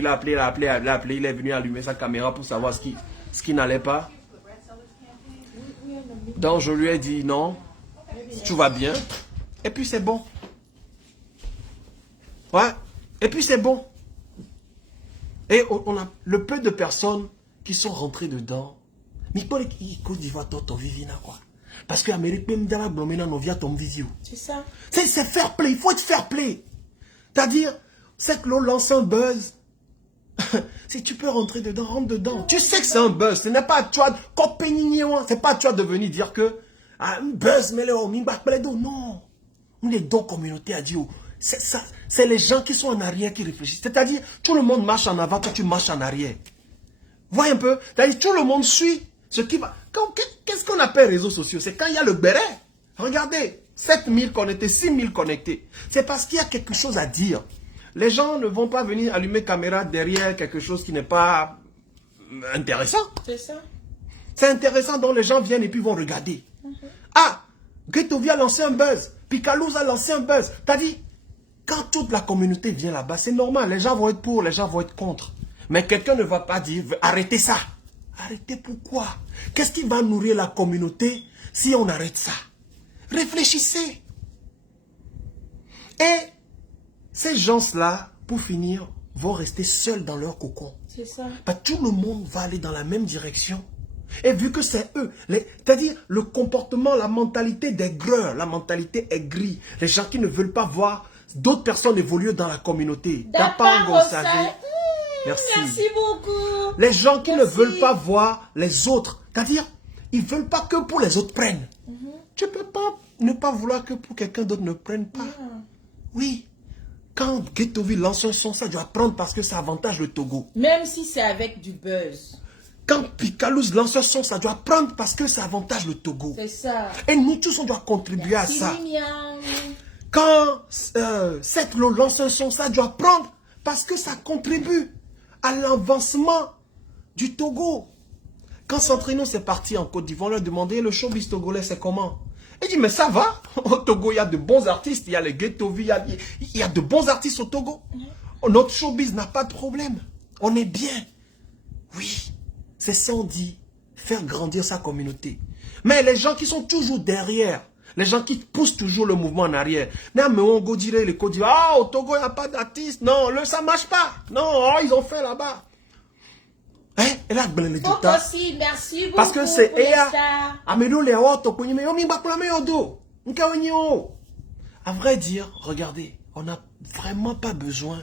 il est venu allumer sa caméra pour savoir ce qui n'allait pas. Donc je lui ai dit non, tout va bien. Et puis c'est bon. Ouais, et puis c'est bon. Et on a le peu de personnes qui sont rentrées dedans. Mais pour les Côte d'Ivoire, quoi. Parce que l'Amérique même dans la blomena non via ton visio. C'est ça. C'est fair play, il faut être fair play. C'est-à-dire, c'est que l'on lance un buzz Si tu peux rentrer dedans, rentre dedans. Tu sais que c'est un buzz. Ce n'est pas à toi, c'est pas à toi de venir dire que un buzz, mais non. On est deux communautés à dire. C'est les gens qui sont en arrière qui réfléchissent. C'est-à-dire, tout le monde marche en avant, toi tu marches en arrière. Voyez un peu. C'est-à-dire, tout le monde suit ce qui va. Qu'est-ce qu'on appelle réseaux sociaux? C'est quand il y a le béret. Regardez, 7000 connectés, 6000 connectés. C'est parce qu'il y a quelque chose à dire. Les gens ne vont pas venir allumer caméra derrière quelque chose qui n'est pas intéressant. C'est ça. C'est intéressant, donc les gens viennent et puis vont regarder. Ah, Ghettovi a lancé un buzz. Picalouz a lancé un buzz. T'as dit, quand toute la communauté vient là-bas, c'est normal. Les gens vont être pour, les gens vont être contre. Mais quelqu'un ne va pas dire, arrêtez ça. Arrêtez pourquoi? Qu'est-ce qui va nourrir la communauté si on arrête ça? Réfléchissez. Et ces gens-là, pour finir, vont rester seuls dans leur cocon. C'est ça. Parce que tout le monde va aller dans la même direction. Et vu que c'est eux, c'est-à-dire le comportement, la mentalité des greurs, la mentalité aigrie, les gens qui ne veulent pas voir d'autres personnes évoluer dans la communauté. Merci beaucoup. Les gens qui ne veulent pas voir les autres, c'est-à-dire, ils ne veulent pas que pour les autres prennent. Tu ne peux pas ne pas vouloir que pour quelqu'un d'autre ne prenne pas. Oui. Quand Ghettovi lance un son, ça doit prendre parce que ça avantage le Togo. Même si c'est avec du buzz. Quand Picalouz lance un son, ça doit prendre parce que ça avantage le Togo. C'est ça. Et nous tous, on doit contribuer à ça. Miam. Quand Setlo lance un son, ça doit prendre parce que ça contribue à l'avancement du Togo. Quand Centrino s'est parti en Côte d'Ivoire, on leur demandait le showbiz togolais, c'est comment? Il dit, mais ça va. Au Togo, il y a de bons artistes. Il y a les Ghettovi, il y a de bons artistes au Togo. Notre showbiz n'a pas de problème. On est bien. Oui. C'est ça, on dit, faire grandir sa communauté. Mais les gens qui sont toujours derrière, les gens qui poussent toujours le mouvement en arrière, on dirait les Côte d'Ivoire, ah, au Togo, il n'y a pas d'artistes. Non, ça ne marche pas. Non, ils ont fait là-bas. Hein? Et là, aussi, merci beaucoup. parce que c'est à vrai dire, regardez, on n'a vraiment pas besoin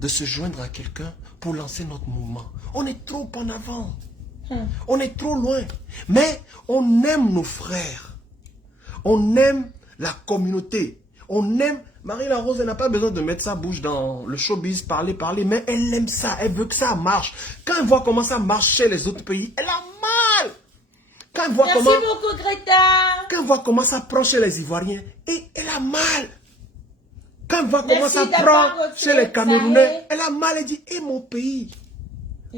de se joindre à quelqu'un pour lancer notre mouvement. On est trop en avant. On est trop loin. Mais on aime nos frères. On aime la communauté. On aime... Marie-La Rose, elle n'a pas besoin de mettre sa bouche dans le showbiz, parler, mais elle aime ça. Elle veut que ça marche. Quand elle voit comment ça marche chez les autres pays, elle a mal. Quand elle voit Merci beaucoup, Greta. Quand elle voit comment ça prend chez les Ivoiriens, et elle a mal. Quand elle voit comment ça prend chez les Camerounais, elle a mal. Elle dit, mon pays.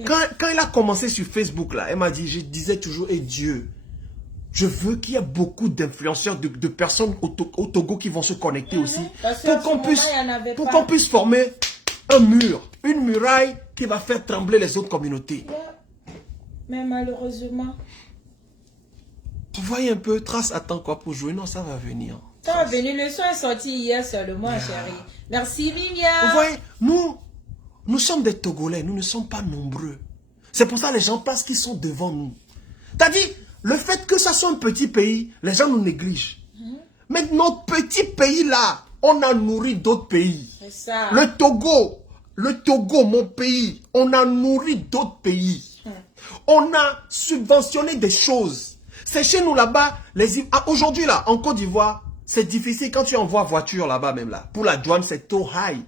Quand elle a commencé sur Facebook, là, elle m'a dit, je disais toujours, Dieu, je veux qu'il y ait beaucoup d'influenceurs, de personnes au Togo qui vont se connecter aussi. Pour qu'on puisse former un mur, une muraille qui va faire trembler les autres communautés. Mais malheureusement... Vous voyez un peu, Trace attend quoi pour jouer? Non, ça va venir. Ça va venir, le son est sorti hier seulement, chérie. Merci, Mimia. Vous voyez, nous sommes des Togolais, nous ne sommes pas nombreux. C'est pour ça que les gens pensent qu'ils sont devant nous. T'as dit, le fait que ça soit un petit pays, les gens nous négligent. Mais notre petit pays là, on a nourri d'autres pays. C'est ça. Le Togo, mon pays, on a nourri d'autres pays. On a subventionné des choses. C'est chez nous là-bas, aujourd'hui là, en Côte d'Ivoire, c'est difficile quand tu envoies voiture là-bas même là. Pour la douane, c'est trop high.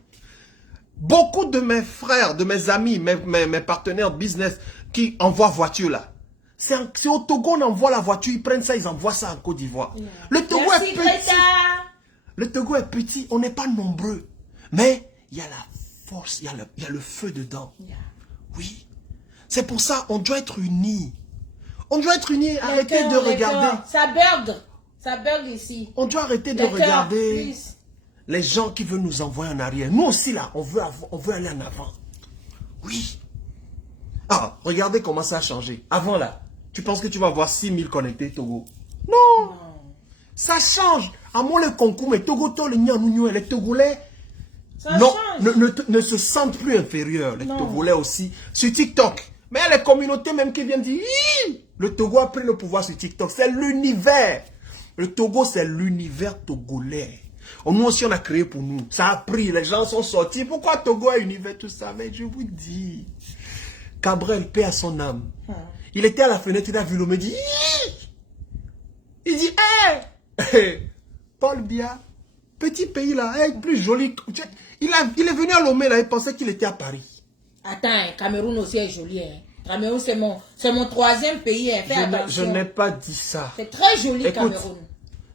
Beaucoup de mes frères, de mes amis, mes partenaires business qui envoient voiture là. C'est au Togo, on envoie la voiture, ils prennent ça, ils envoient ça en Côte d'Ivoire. Le Togo est petit. Le Togo est petit, on n'est pas nombreux. Mais il y a la force, il y a le feu dedans. Oui. C'est pour ça, on doit être unis. On doit être unis, arrêtez de regarder. Ça bug ici. On doit arrêter de regarder les gens qui veulent nous envoyer en arrière. Nous aussi là, on veut aller en avant. Oui. Ah, regardez comment ça a changé. Avant là, tu penses que tu vas avoir 6000 connectés Togo? Non. Ça change. À moi le concours, mais Togo, les Togolais ne se sentent plus inférieurs. Les Togolais aussi. Sur TikTok. Mais il y a les communautés même qui viennent dire, le Togo a pris le pouvoir sur TikTok. C'est l'univers. Le Togo, c'est l'univers togolais. Nous aussi, on a créé pour nous. Ça a pris, les gens sont sortis. Pourquoi Togo est univers, tout ça? Mais je vous dis, Cabrel, paix à son âme. Il était à la fenêtre, il a vu l'homme, il dit, Hi! Il dit, hé, Paul Biya, petit pays là, plus joli. Il est venu à Lomé là, il pensait qu'il était à Paris. Attends, Cameroun aussi est joli. Hein. Cameroun, c'est mon 3e pays. Hein. Fais attention. Je n'ai pas dit ça. C'est très joli, écoute, Cameroun.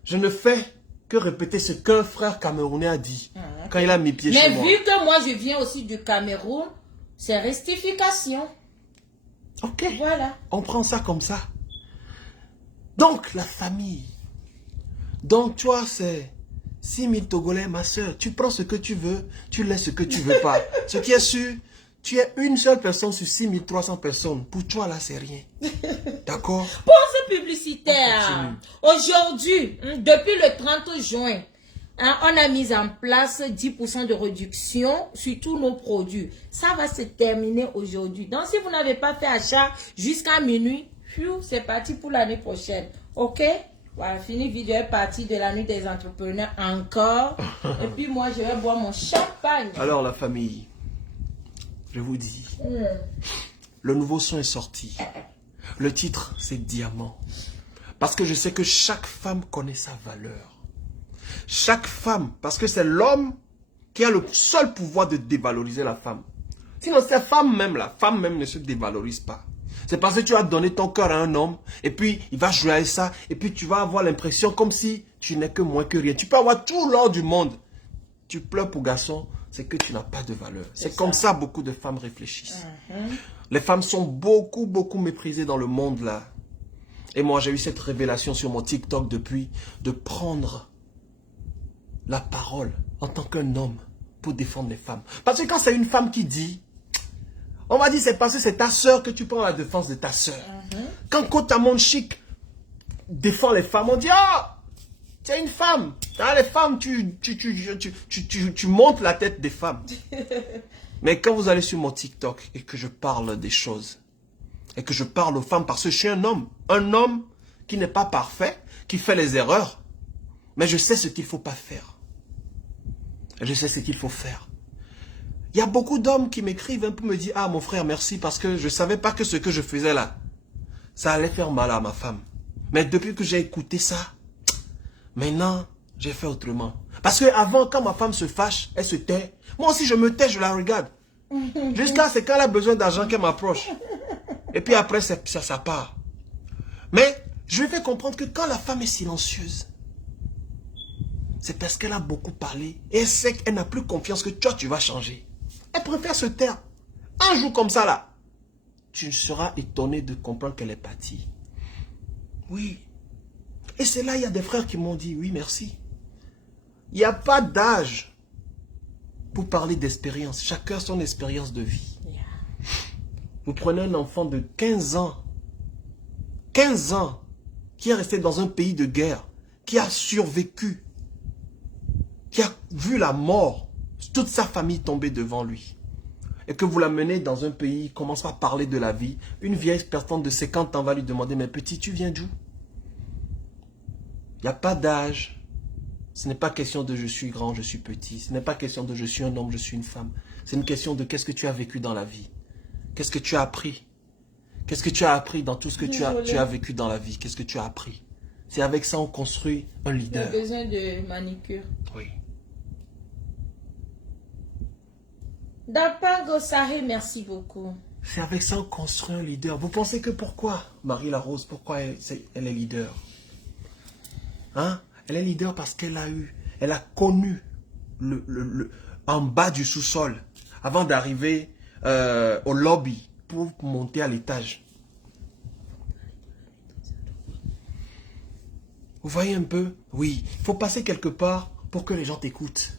Je ne fais que répéter ce qu'un frère camerounais a dit quand il a mis pied chez moi. Mais vu que moi je viens aussi du Cameroun, c'est rectification. Ok. Voilà. On prend ça comme ça. Donc, la famille. Donc, toi, c'est 6000 Togolais, ma soeur. Tu prends ce que tu veux, tu laisses ce que tu veux pas. Ce qui est sûr, tu es une seule personne sur 6300 personnes. Pour toi, là, c'est rien. D'accord? Pause publicitaire. Aujourd'hui, depuis le 30 juin, on a mis en place 10% de réduction sur tous nos produits. Ça va se terminer aujourd'hui. Donc, si vous n'avez pas fait achat jusqu'à minuit, c'est parti pour l'année prochaine. OK? Voilà, fini vidéo est partie de la nuit des entrepreneurs encore. Et puis moi, je vais boire mon champagne. Alors, la famille, je vous dis, le nouveau son est sorti. Le titre, c'est Diamant. Parce que je sais que chaque femme connaît sa valeur. Chaque femme, parce que c'est l'homme qui a le seul pouvoir de dévaloriser la femme. Sinon, cette femme même, la femme même ne se dévalorise pas. C'est parce que tu as donné ton cœur à un homme, et puis il va jouer avec ça, et puis tu vas avoir l'impression comme si tu n'es que moins que rien. Tu peux avoir tout l'or du monde. Tu pleures pour garçon, c'est que tu n'as pas de valeur. C'est comme ça beaucoup de femmes réfléchissent. Les femmes sont beaucoup méprisées dans le monde là. Et moi, j'ai eu cette révélation sur mon TikTok depuis, de prendre la parole en tant qu'un homme pour défendre les femmes. Parce que quand c'est une femme qui dit, on va dire c'est parce que c'est ta soeur que tu prends la défense de ta soeur. Quand Kotamon Chic défend les femmes, on dit, ah, c'est une femme. Dans les femmes, tu montes la tête des femmes. Mais quand vous allez sur mon TikTok et que je parle des choses, et que je parle aux femmes parce que je suis un homme qui n'est pas parfait, qui fait les erreurs, mais je sais ce qu'il ne faut pas faire. Je sais ce qu'il faut faire. Il y a beaucoup d'hommes qui m'écrivent pour me dire, ah mon frère, merci, parce que je ne savais pas que ce que je faisais là, ça allait faire mal à ma femme. Mais depuis que j'ai écouté ça, maintenant, j'ai fait autrement. Parce que avant, quand ma femme se fâche, elle se tait. Moi aussi, je me tais, je la regarde. Jusqu'à ce qu'elle a besoin d'argent qu'elle m'approche. Et puis après, ça part. Mais je lui fais comprendre que quand la femme est silencieuse, c'est parce qu'elle a beaucoup parlé. Et elle sait qu'elle n'a plus confiance que toi, tu vas changer. Elle préfère se taire. Un jour comme ça, là, tu seras étonné de comprendre qu'elle est partie. Oui. Et c'est là, il y a des frères qui m'ont dit, oui, merci. Il n'y a pas d'âge pour parler d'expérience. Chacun a son expérience de vie. Vous prenez un enfant de 15 ans, qui est resté dans un pays de guerre, qui a survécu, qui a vu la mort, toute sa famille tomber devant lui. Et que vous l'amenez dans un pays, il commence par parler de la vie. Une vieille personne de 50 ans va lui demander, mais petit, tu viens d'où? Il n'y a pas d'âge. Ce n'est pas question de je suis grand, je suis petit. Ce n'est pas question de je suis un homme, je suis une femme. C'est une question de qu'est-ce que tu as vécu dans la vie. Qu'est-ce que tu as appris? Qu'est-ce que tu as appris dans tout ce que tu as vécu dans la vie? Qu'est-ce que tu as appris? C'est avec ça qu'on construit un leader. J'ai besoin de manicure. Oui. Dapago Saré, merci beaucoup. C'est avec ça qu'on construit un leader. Vous pensez que pourquoi Marie Larose, pourquoi elle est leader? Hein? Elle est leader parce qu'elle a connu en bas du sous-sol avant d'arriver au lobby pour monter à l'étage. Vous voyez un peu? Oui, il faut passer quelque part pour que les gens t'écoutent.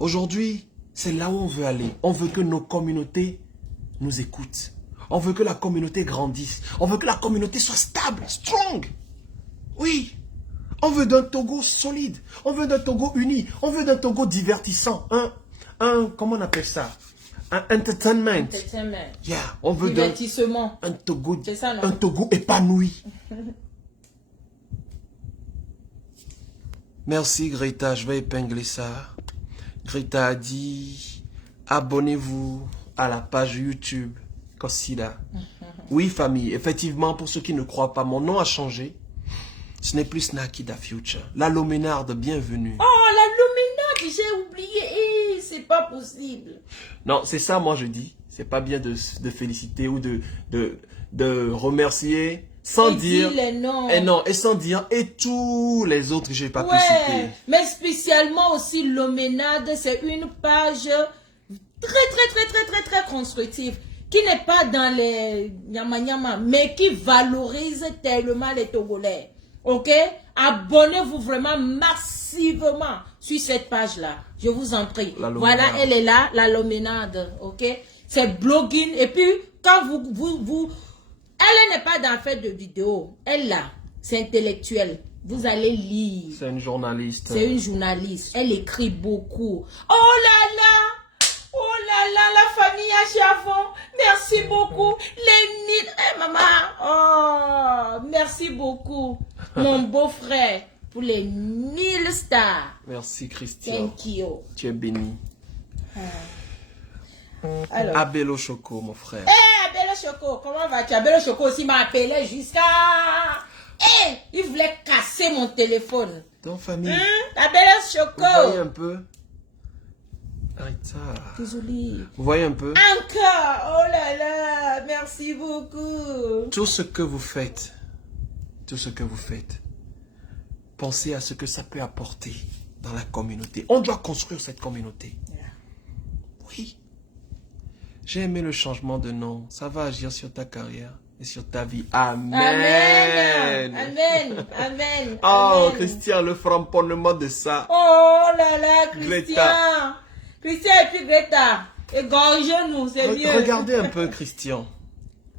Aujourd'hui, c'est là où on veut aller. On veut que nos communautés nous écoutent. On veut que la communauté grandisse. On veut que la communauté soit stable, strong. Oui. On veut d'un Togo solide. On veut d'un Togo uni. On veut d'un Togo divertissant. Comment on appelle ça? Un entertainment. Yeah. On veut divertissement. Un Togo, ça, un Togo épanoui. Merci Greta, je vais épingler ça. Greta a dit, abonnez-vous à la page YouTube Kossida. Oui famille, effectivement, pour ceux qui ne croient pas, mon nom a changé. Ce n'est plus Snacky Da Future. La Loménarde, bienvenue. Oh, la Loménarde, j'ai oublié. C'est pas possible. Non, c'est ça, moi je dis. C'est pas bien de féliciter ou de remercier sans dire. Les noms. Et non, et sans dire et tous les autres que j'ai pas pu citer. Mais spécialement aussi Loménarde, c'est une page très constructive qui n'est pas dans les nyama mais qui valorise tellement les Togolais. Ok? Abonnez-vous vraiment massivement sur cette page-là. Je vous en prie. Voilà, elle est là, la Loménarde. Ok? C'est blogging. Et puis, quand elle n'est pas dans le fait de vidéo. Elle là, c'est intellectuel. Vous allez lire. C'est une journaliste. C'est une journaliste. Elle écrit beaucoup. Oh là là! Oh là là, la famille Achavon. Merci beaucoup. Les 1000. Eh maman. Oh, merci beaucoup. Mon beau-frère. Pour les 1000 stars. Merci Christian. Thank you. Tu es béni. Alors. Abelo Choco, mon frère. Abelo Choco, comment vas-tu? Abelo Choco aussi m'a appelé jusqu'à... il voulait casser mon téléphone. Donc famille. Abelo Choco. Vous voyez un peu? Désolé. Vous voyez un peu? Encore. Oh là là. Merci beaucoup. Tout ce que vous faites, pensez à ce que ça peut apporter dans la communauté. On doit construire cette communauté. Oui. J'ai aimé le changement de nom. Ça va agir sur ta carrière et sur ta vie. Amen. Amen. Amen. Amen. Oh, Amen. Christian, le framponnement de ça. Oh là là, Christian. Greta. Christian et puis Greta. Égorgez-nous, c'est mieux. Regardez un peu Christian.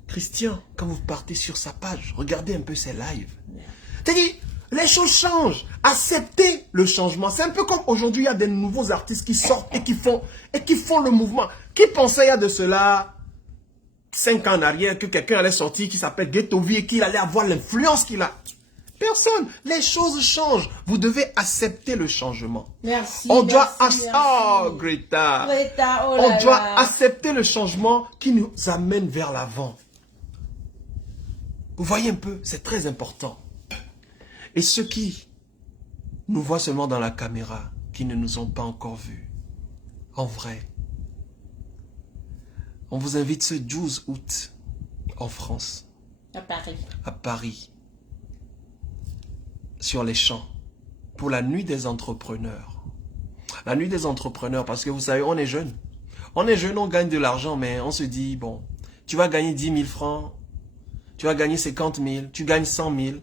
Christian, quand vous partez sur sa page, regardez un peu ses lives. C'est-à-dire, les choses changent. Acceptez le changement. C'est un peu comme aujourd'hui, il y a des nouveaux artistes qui sortent et qui font le mouvement. Qui pensait il y a de cela 5 ans en arrière que quelqu'un allait sortir qui s'appelle Ghetto V et qu'il allait avoir l'influence qu'il a? Personne. Les choses changent. Vous devez accepter le changement. Merci. On doit oh, Greta. Greta, oh on doit accepter le changement qui nous amène vers l'avant. Vous voyez un peu, c'est très important. Et ceux qui nous voient seulement dans la caméra, qui ne nous ont pas encore vus, en vrai, on vous invite ce 12 août en France. À Paris. À Paris. Sur les champs. Pour la nuit des entrepreneurs. La nuit des entrepreneurs, parce que vous savez, on est jeunes. On est jeunes, on gagne de l'argent, mais on se dit, bon, tu vas gagner 10 000 francs, tu vas gagner 50 000, tu gagnes 100 000.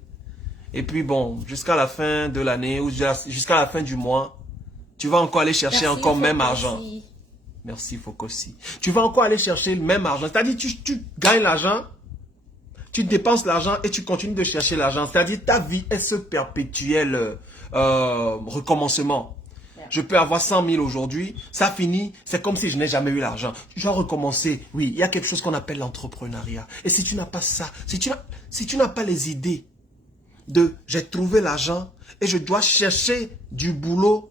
Et puis bon, jusqu'à la fin de l'année ou jusqu'à la fin du mois, tu vas encore aller chercher encore même argent. Merci Fokossi. Tu vas encore aller chercher le même argent. C'est-à-dire tu gagnes l'argent, tu dépenses l'argent et tu continues de chercher l'argent. C'est-à-dire ta vie est ce perpétuel recommencement. Je peux avoir 100 000 aujourd'hui, ça finit, c'est comme si je n'ai jamais eu l'argent. Je dois recommencer. Oui, il y a quelque chose qu'on appelle l'entrepreneuriat. Et si tu n'as pas ça, si tu n'as pas les idées de j'ai trouvé l'argent et je dois chercher du boulot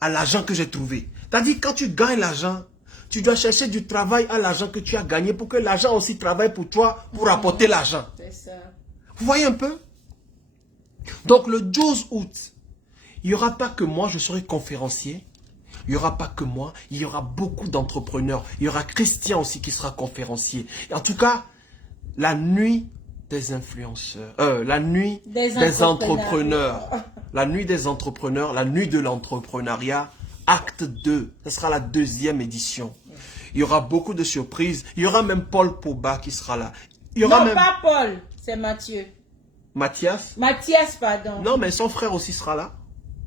à l'argent que j'ai trouvé. C'est-à-dire quand tu gagnes l'argent, tu dois chercher du travail à l'argent que tu as gagné pour que l'argent aussi travaille pour toi pour apporter l'argent. C'est ça. Vous voyez un peu? Donc le 12 août, il n'y aura pas que moi, je serai conférencier. Il n'y aura pas que moi, il y aura beaucoup d'entrepreneurs. Il y aura Christian aussi qui sera conférencier. Et en tout cas, la nuit des influenceurs, la nuit des entrepreneurs, la nuit des entrepreneurs, la nuit de l'entrepreneuriat, acte 2, ce sera la 2e édition. Il y aura beaucoup de surprises, il y aura même Paul Poba qui sera là. Il y aura non, même... pas Paul, c'est Mathieu. Mathias? Mathias, pardon. Non, mais son frère aussi sera là.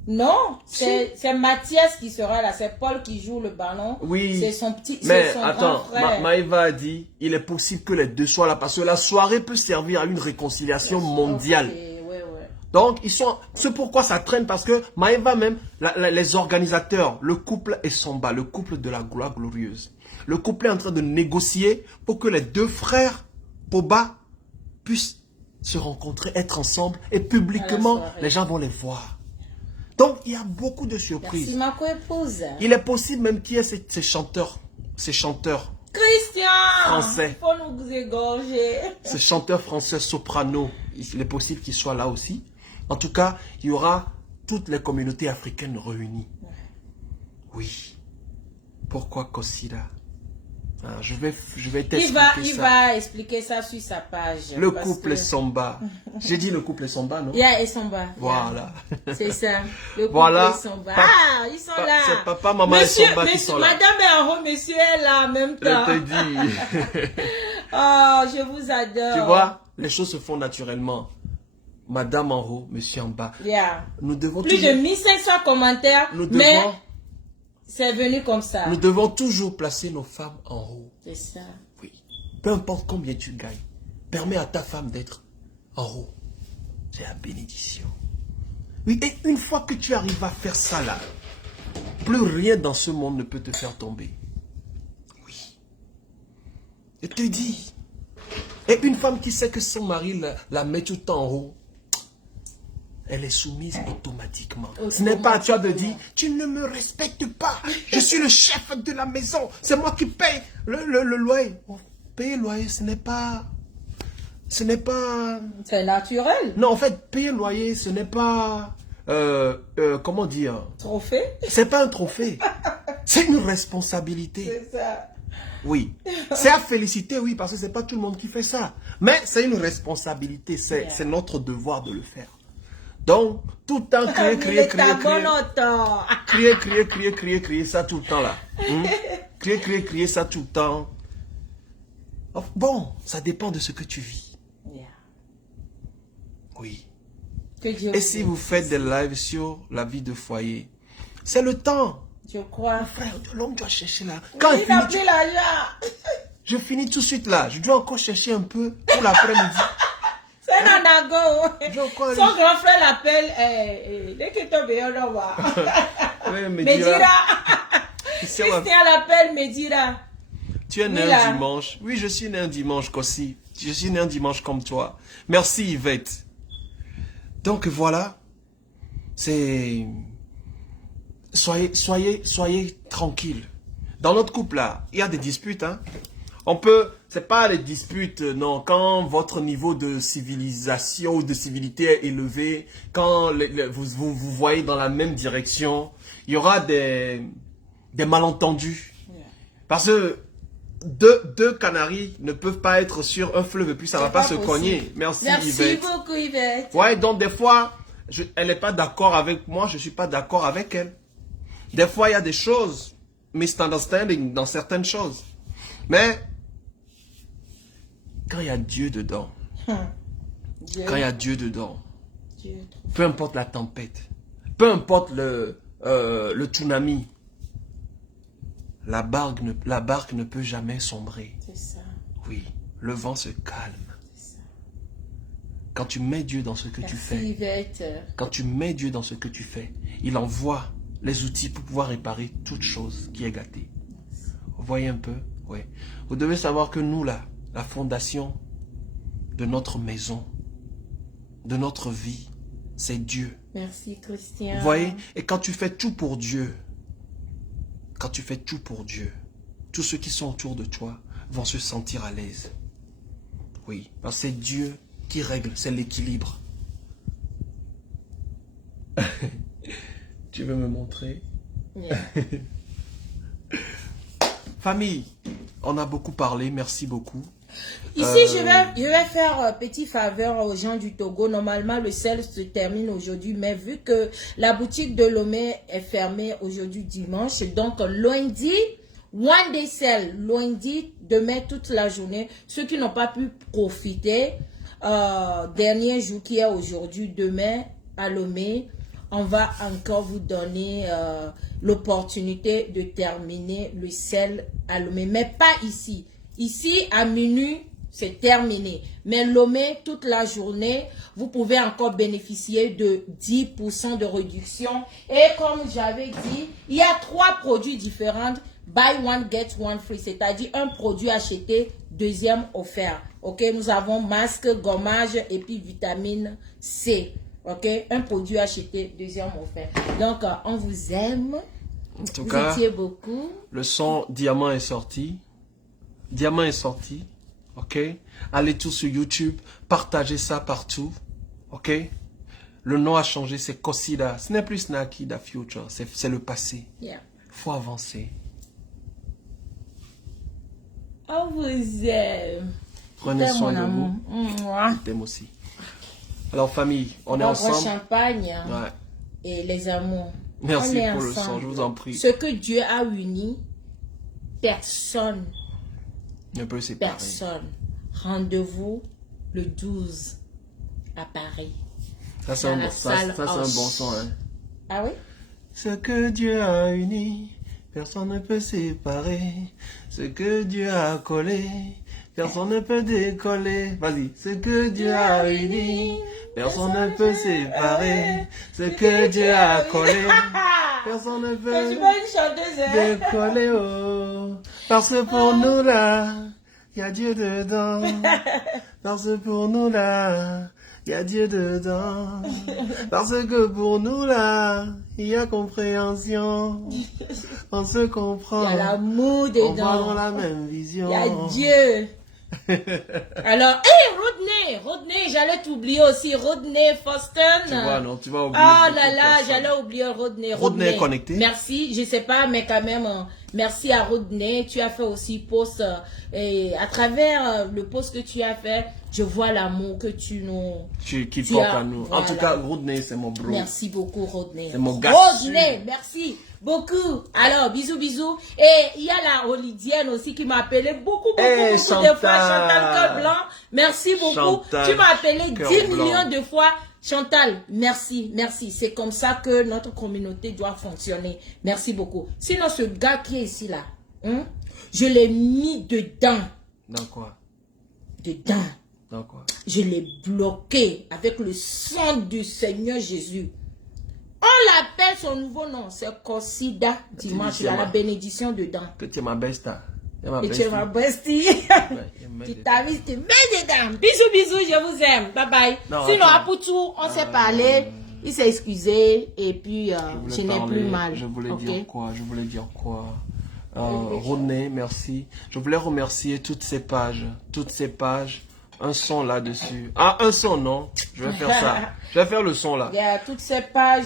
Non, c'est Mathias qui sera là. C'est Paul qui joue le ballon. Oui. C'est son petit, mais son attends, grand frère. Maëva a dit, il est possible que les deux soient là parce que la soirée peut servir à une réconciliation mondiale. Okay, ouais. Donc, c'est pourquoi ça traîne parce que Maëva même, les organisateurs, le couple est Somba, le couple de la gloire glorieuse. Le couple est en train de négocier pour que les deux frères Poba puissent se rencontrer, être ensemble et publiquement, les gens vont les voir. Donc, il y a beaucoup de surprises. Merci ma co-épouse. Il est possible même qu'il y ait ces chanteurs Christian, français. il faut nous égorger. Ces chanteurs français soprano, il est possible qu'ils soient là aussi. En tout cas, il y aura toutes les communautés africaines réunies. Oui. Pourquoi Kossida? Je vais t'expliquer ça. Il va expliquer ça sur sa page. Le couple Somba. J'ai dit le couple Somba, non? Yeah, et Somba. Voilà. C'est ça. Le couple voilà. Somba. Ah, ils sont là. C'est papa, maman et Somba qui sont là. Madame est en haut, monsieur est là en même temps. Je te dis. Oh, je vous adore. Tu vois, les choses se font naturellement. Madame en haut, monsieur en bas. Yeah. Nous devons plus de 1500 commentaires, mais c'est venu comme ça. Nous devons toujours placer nos femmes en haut. C'est ça. Oui. Peu importe combien tu gagnes, permets à ta femme d'être en haut. C'est la bénédiction. Oui, et une fois que tu arrives à faire ça là, plus rien dans ce monde ne peut te faire tomber. Oui. Je te dis. Et une femme qui sait que son mari la met tout le temps en haut, elle est soumise automatiquement. Ce n'est pas à toi de dire, tu ne me respectes pas. Je suis le chef de la maison. C'est moi qui paye le loyer. Payer le loyer, ce n'est pas... C'est naturel. Non, en fait, payer le loyer, ce n'est pas... comment dire? Trophée? C'est pas un trophée. C'est une responsabilité. C'est ça. Oui. C'est à féliciter, oui, parce que c'est pas tout le monde qui fait ça. Mais c'est une responsabilité. C'est notre devoir de le faire. Donc, tout le temps, crier ça tout le temps là. Crier ça tout le temps. Bon, ça dépend de ce que tu vis. Oui. Et si vous faites des lives sur la vie de foyer, c'est le temps. Je crois. Frère, l'homme doit chercher là. Quand il a pris l'argent. Je finis tout de suite là. Je dois encore chercher un peu pour l'après-midi. C'est Nanago. Son grand frère l'appelle. Dès qu'il tombe, on va. Medira. Christian l'appelle Medira. Tu es né un dimanche. Oui, je suis né un dimanche aussi. Je suis né un dimanche comme toi. Merci Yvette. Donc voilà. C'est... Soyez tranquille. Dans notre couple là, il y a des disputes, hein. On peut, c'est pas les disputes, non. Quand votre niveau de civilisation ou de civilité est élevé, quand vous voyez dans la même direction, il y aura des malentendus. Parce que deux canaris ne peuvent pas être sur un fleuve et puis ça va pas se cogner. Merci Yvette. Merci beaucoup Yvette. Ouais, donc des fois, elle n'est pas d'accord avec moi, je suis pas d'accord avec elle. Des fois, il y a des choses, misunderstanding dans certaines choses. Mais, quand il y a Dieu dedans, peu importe la tempête, peu importe le tsunami, la barque ne peut jamais sombrer. C'est ça. Oui, le vent se calme. Quand tu mets Dieu dans ce que tu fais, Yvette. Quand tu mets Dieu dans ce que tu fais, il envoie les outils pour pouvoir réparer toute chose qui est gâtée. Vous voyez un peu? Oui. Vous devez savoir que nous, là, la fondation de notre maison, de notre vie, c'est Dieu. Merci Christian. Vous voyez? Et quand tu fais tout pour Dieu, tous ceux qui sont autour de toi vont se sentir à l'aise. Oui, parce que c'est Dieu qui règle, c'est l'équilibre. Tu veux me montrer? Yeah. Famille, on a beaucoup parlé, merci beaucoup. Ici, je vais faire petit faveur aux gens du Togo. Normalement, le sel se termine aujourd'hui, mais vu que la boutique de Lomé est fermée aujourd'hui dimanche, donc lundi, one day sell, lundi, demain, toute la journée. Ceux qui n'ont pas pu profiter, dernier jour qui est aujourd'hui, demain, à Lomé, on va encore vous donner l'opportunité de terminer le sel à Lomé, mais pas ici. Ici, à minuit, c'est terminé. Mais Lomé, toute la journée, vous pouvez encore bénéficier de 10% de réduction. Et comme j'avais dit, il y a 3 produits différents. Buy one, get one free. C'est-à-dire un produit acheté, deuxième offert. Ok, nous avons masque, gommage et puis vitamine C. Ok, un produit acheté, deuxième offert. Donc, on vous aime. En tout Vous cas, étiez beaucoup. le son Diamant est sorti. Diamant est sorti. Ok. Allez tous sur YouTube. Partagez ça partout. Ok. Le nom a changé, c'est Kosida. Ce n'est plus Snacky da Future. C'est le passé. Yeah. Faut avancer. On vous aime. Prenez C'était soin mon de amour. vous. Mouah. Je t'aime aussi. Alors famille, on est Bon ensemble. champagne Ouais. et les amours. Merci On est pour le ensemble. son, je vous en prie. Ce que Dieu a uni, personne, Ne peut séparer. personne. Rendez-vous le 12 à Paris. Ça c'est Dans un, la salle c'est un bon Hoche. son. Hein. Ah oui? Ce que Dieu a uni, personne ne peut séparer. Ce que Dieu a collé, personne ne peut décoller. Vas-y. Ce que Dieu a uni, personne ne peut séparer. Ce que Dieu a collé, personne ne Je peut suis pas une chanteuse, hein? décoller. Oh. Parce que pour nous là, il y a Dieu dedans. Parce que pour nous là, il y a Dieu dedans. Parce que pour nous là, il y a compréhension. On se comprend. Il y a l'amour On va dans dedans. la même vision. Il y a Dieu. Alors, hé, Rodney, j'allais t'oublier aussi, Rodney Foston. Tu vois, non, tu vas oublier. Oh beaucoup là de là, personnes. j'allais oublier Rodney. Rodney est connecté. Merci, je sais pas, mais quand même, merci à Rodney. Tu as fait aussi post, et à travers le post que tu as fait, je vois l'amour que tu nous... Qui Tu porte as- à nous. En voilà. tout cas, Rodney, c'est mon bro. Merci beaucoup, Rodney. C'est mon gars Rodney, sûr. merci beaucoup. Alors, bisous, bisous. Et il y a la Holidienne aussi qui m'a appelé beaucoup Hey, de fois. Chantal. Chantal Cœur Blanc. Merci beaucoup. Chantal Tu m'as appelé Cœur 10 Blanc. millions de fois. Chantal, merci, merci. C'est comme ça que notre communauté doit fonctionner. Merci beaucoup. Sinon, ce gars qui est ici, là, hein, je l'ai mis dedans. Dans quoi? Dedans. Dans quoi? Je l'ai bloqué avec le sang du Seigneur Jésus. On l'appelle son nouveau nom, c'est Kosida. Dimanche, il y a la bénédiction dedans. Que tu es ma besta. Tu es ma Et tu es ma bestie. Tu t'avises, tu mets dedans. Bisous, bisous, je vous aime. Bye bye. Non, Sinon, attends. à Poutou, on s'est parlé. Il s'est excusé. Et puis, je n'ai plus mal. Je voulais Ok? dire quoi? Je voulais dire quoi? Rodney, merci. Je voulais remercier toutes ces pages. Toutes ces pages. Un son là-dessus. Ah, un son, non? Je vais faire ça. Je vais faire le son là. Il y a toutes ces pages.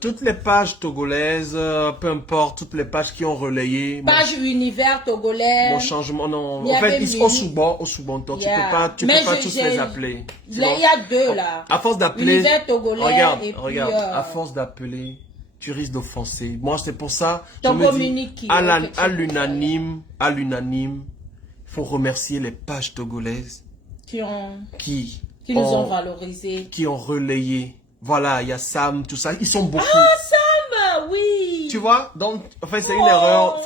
Toutes les pages togolaises, peu importe, toutes les pages qui ont relayé Page univers togolais. mon changement. Non, Il y en fait, avait ils Mimi. au Soubonto. Tu Yeah. peux Mais pas je- tous j'ai- les appeler. Il y a deux là. À force d'appeler, Univers togolais. regarde, et puis, regarde, à force d'appeler, tu risques d'offenser. Moi, c'est pour ça, je Ton me dis, communiqué, à l'unanime, il faut remercier les pages togolaises qui nous ont valorisés. qui ont relayé. Voilà, il y a Sam, tout ça, ils sont beaucoup. Sam, oui. Tu vois, donc, en fait, c'est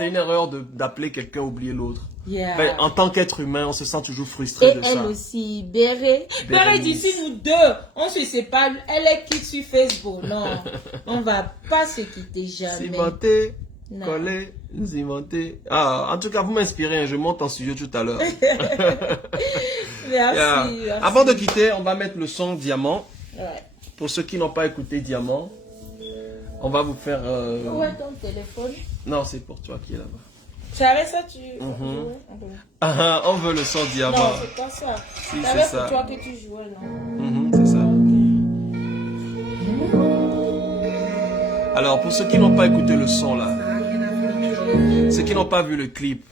une erreur d'appeler quelqu'un, oublier l'autre. Yeah. Enfin, en tant qu'être humain, on se sent toujours frustré Et de elle ça. aussi, Béré. Béré, d'ici nous deux, on se sépare. Elle est quitte sur Facebook. Non, on va pas se quitter jamais. Cimenter, Non. coller, cimenter. Ah, en tout cas, vous m'inspirez, hein, je monte en studio tout à l'heure. Merci, Yeah. merci. Avant de quitter, on va mettre le son Diamant. Ouais. Pour ceux qui n'ont pas écouté Diamant, on va vous faire... Où est ton téléphone? Non, c'est pour toi qui est là-bas. C'est avec ça tu... Ah, on veut le son Diamant. Non, c'est pas ça. Si, C'est c'est avec ça. pour toi que tu jouais, non? C'est ça. Alors, pour ceux qui n'ont pas écouté le son là, ceux qui n'ont pas vu le clip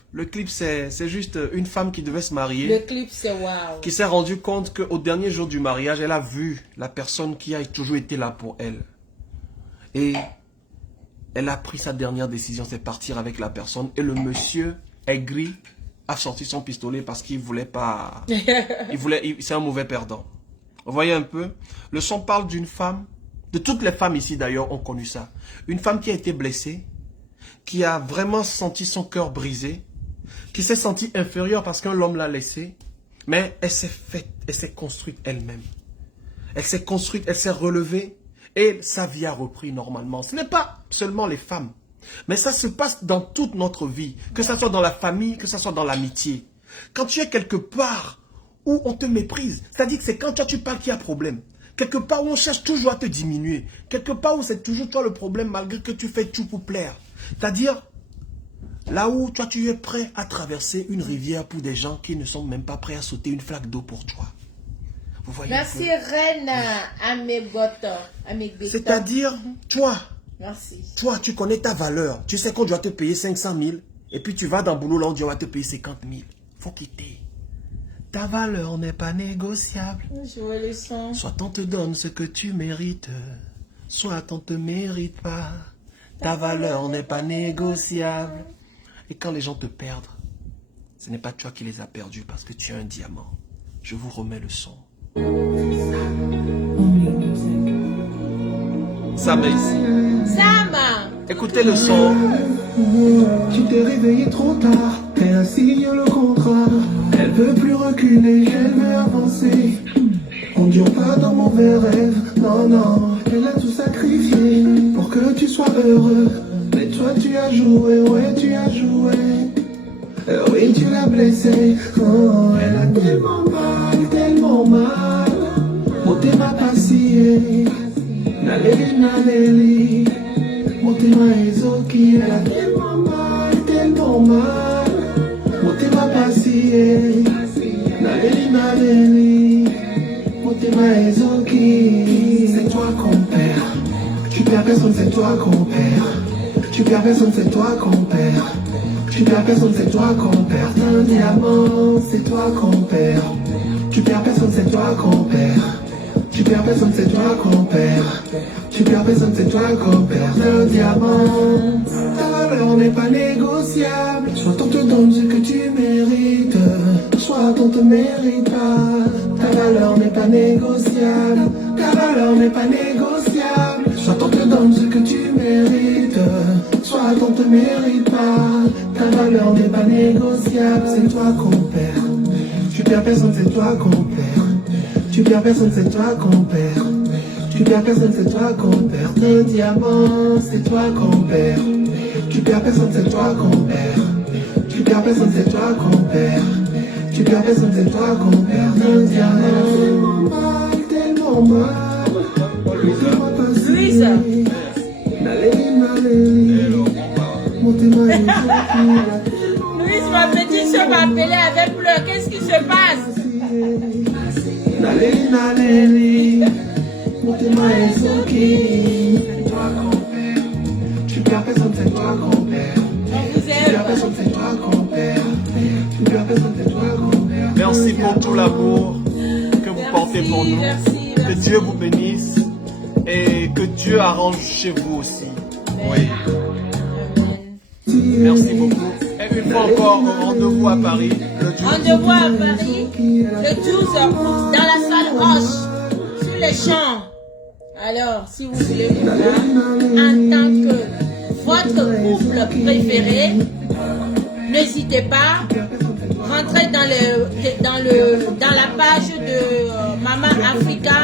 c'est juste une femme qui devait se marier. Le clip, c'est waouh. Qui s'est rendu compte qu'au dernier jour du mariage, elle a vu la personne qui a toujours été là pour elle. Et elle a pris sa dernière décision, c'est partir avec la personne. Et le monsieur aigri a sorti son pistolet parce qu'il voulait pas... c'est un mauvais perdant. Vous voyez un peu? Le son parle d'une femme, de toutes les femmes ici d'ailleurs ont connu ça. Une femme qui a été blessée, qui a vraiment senti son cœur brisé, qui s'est sentie inférieure parce qu'un homme l'a laissée, mais elle s'est construite elle-même. Elle s'est construite, elle s'est relevée et sa vie a repris normalement. Ce n'est pas seulement les femmes, mais ça se passe dans toute notre vie, que ce soit dans la famille, que ce soit dans l'amitié. Quand tu es quelque part où on te méprise, c'est-à-dire que c'est quand toi tu parles qu'il y a problème. Quelque part où on cherche toujours à te diminuer. Quelque part où c'est toujours toi le problème malgré que tu fais tout pour plaire. C'est-à-dire, là où toi tu es prêt à traverser une rivière pour des gens qui ne sont même pas prêts à sauter une flaque d'eau pour toi. Vous voyez? Merci Reine Amegbeto. C'est-à-dire, toi, Merci. toi, tu connais ta valeur. Tu sais qu'on doit te payer 500 000 et puis tu vas dans le boulot là, on dit on va te payer 50 000. Faut quitter. Ta valeur n'est pas négociable. Je vois le son. Soit on te donne ce que tu mérites, soit on te mérite pas. Ta valeur n'est pas négociable. Et quand les gens te perdent, ce n'est pas toi qui les as perdus parce que tu es un diamant. Je vous remets le son. Sam est ici. Sam! Écoutez le son. Tu t'es réveillé trop tard, t'es un signe le contrat. Elle veut plus reculer, elle veut avancer. On dure pas dans mauvais rêve, non, non. Elle a tout sacrifié pour que tu sois heureux. Mais toi tu as joué, ouais tu as joué. Oui tu l'as blessé, oh elle a tellement mal. Motema passé, naleli naleli. Motema ezoki, elle a tellement mal. Motema passé, naleli. Motema ezoki. C'est toi qu'on perd. Tu perds personne, c'est toi qu'on perd. Tu perds personne, c'est toi qu'on perd. Tu perds personne, c'est toi qu'on perd. Un diamant, c'est toi qu'on perd. Tu perds personne, c'est toi qu'on perd. Tu perds personne, c'est toi qu'on perd. Tu perds personne, c'est toi qu'on perd. Un diamant, ta valeur n'est pas négociable. Soit on te donne ce que tu mérites, soit on te mérite pas. Ta valeur n'est pas négociable. Ta valeur n'est pas négociable. Soit on te donne ce que tu mérites, soit on te mérite pas. Ta valeur n'est pas négociable. C'est toi qu'on perd. Tu perds personne, c'est toi qu'on perd. Tu perds personne, c'est toi qu'on perd. Tu perds personne, c'est toi qu'on perd. Un diamant, c'est toi qu'on perd. Tu perds personne, c'est toi qu'on perd. Tu perds personne, c'est toi qu'on perd. Tu perds personne, c'est toi qu'on perd. Un diamant, tellement mal. Louise. Louise, ma petite soeur m'a appelé avec pleurs. Qu'est-ce qui se passe? Tu perds personne, c'est toi qu'on perd. On vous Tu perds aime. personne, c'est toi qu'on perd. Tu perds personne, c'est toi qu'on perd. Merci pour tout l'amour que vous portez pour nous. Merci, Que merci. Dieu vous bénisse et que Dieu arrange chez vous aussi. Oui. Amen. Merci beaucoup. Et une fois encore, rendez-vous à Paris le 12. Rendez-vous à Paris le 12 août dans la salle Roche, sur les champs. Alors, si vous voulez nous voir en tant que votre couple préféré, n'hésitez pas, rentrez dans la page de Maman Africa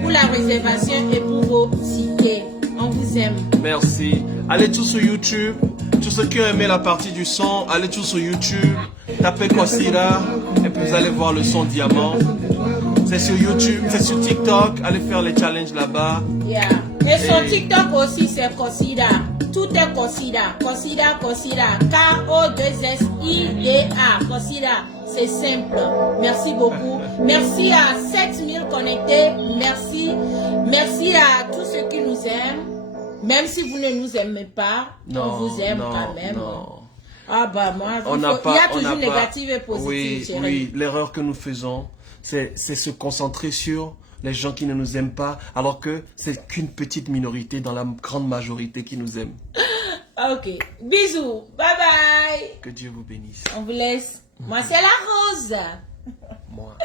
pour la réservation et pour vos cités. On vous aime. Merci. Allez tous sur YouTube. Tous ceux qui ont aimé la partie du son, allez tous sur YouTube. Tapez Kosira et puis vous allez voir le son diamant. C'est sur YouTube, c'est sur TikTok. Allez faire les challenges là-bas. Yeah. Et son TikTok aussi, c'est Kosida. Tout est Kosida. Kosida, Kosida. K-O-2-S-I-D-A. Kosida. C'est simple. Merci beaucoup. Merci à 7000 connectés. Merci. Merci à tous ceux qui nous aiment. Même si vous ne nous aimez pas, on vous aime quand même. Non. Ah bah moi, On n'a il y pas, a on toujours n'a négatif et pas. positif, Oui, chérie. oui. L'erreur que nous faisons, c'est se concentrer sur les gens qui ne nous aiment pas, alors que c'est qu'une petite minorité dans la grande majorité qui nous aime. Ok. Bisous. Bye bye. Que Dieu vous bénisse. On vous laisse. Moi, c'est la rose. Moi.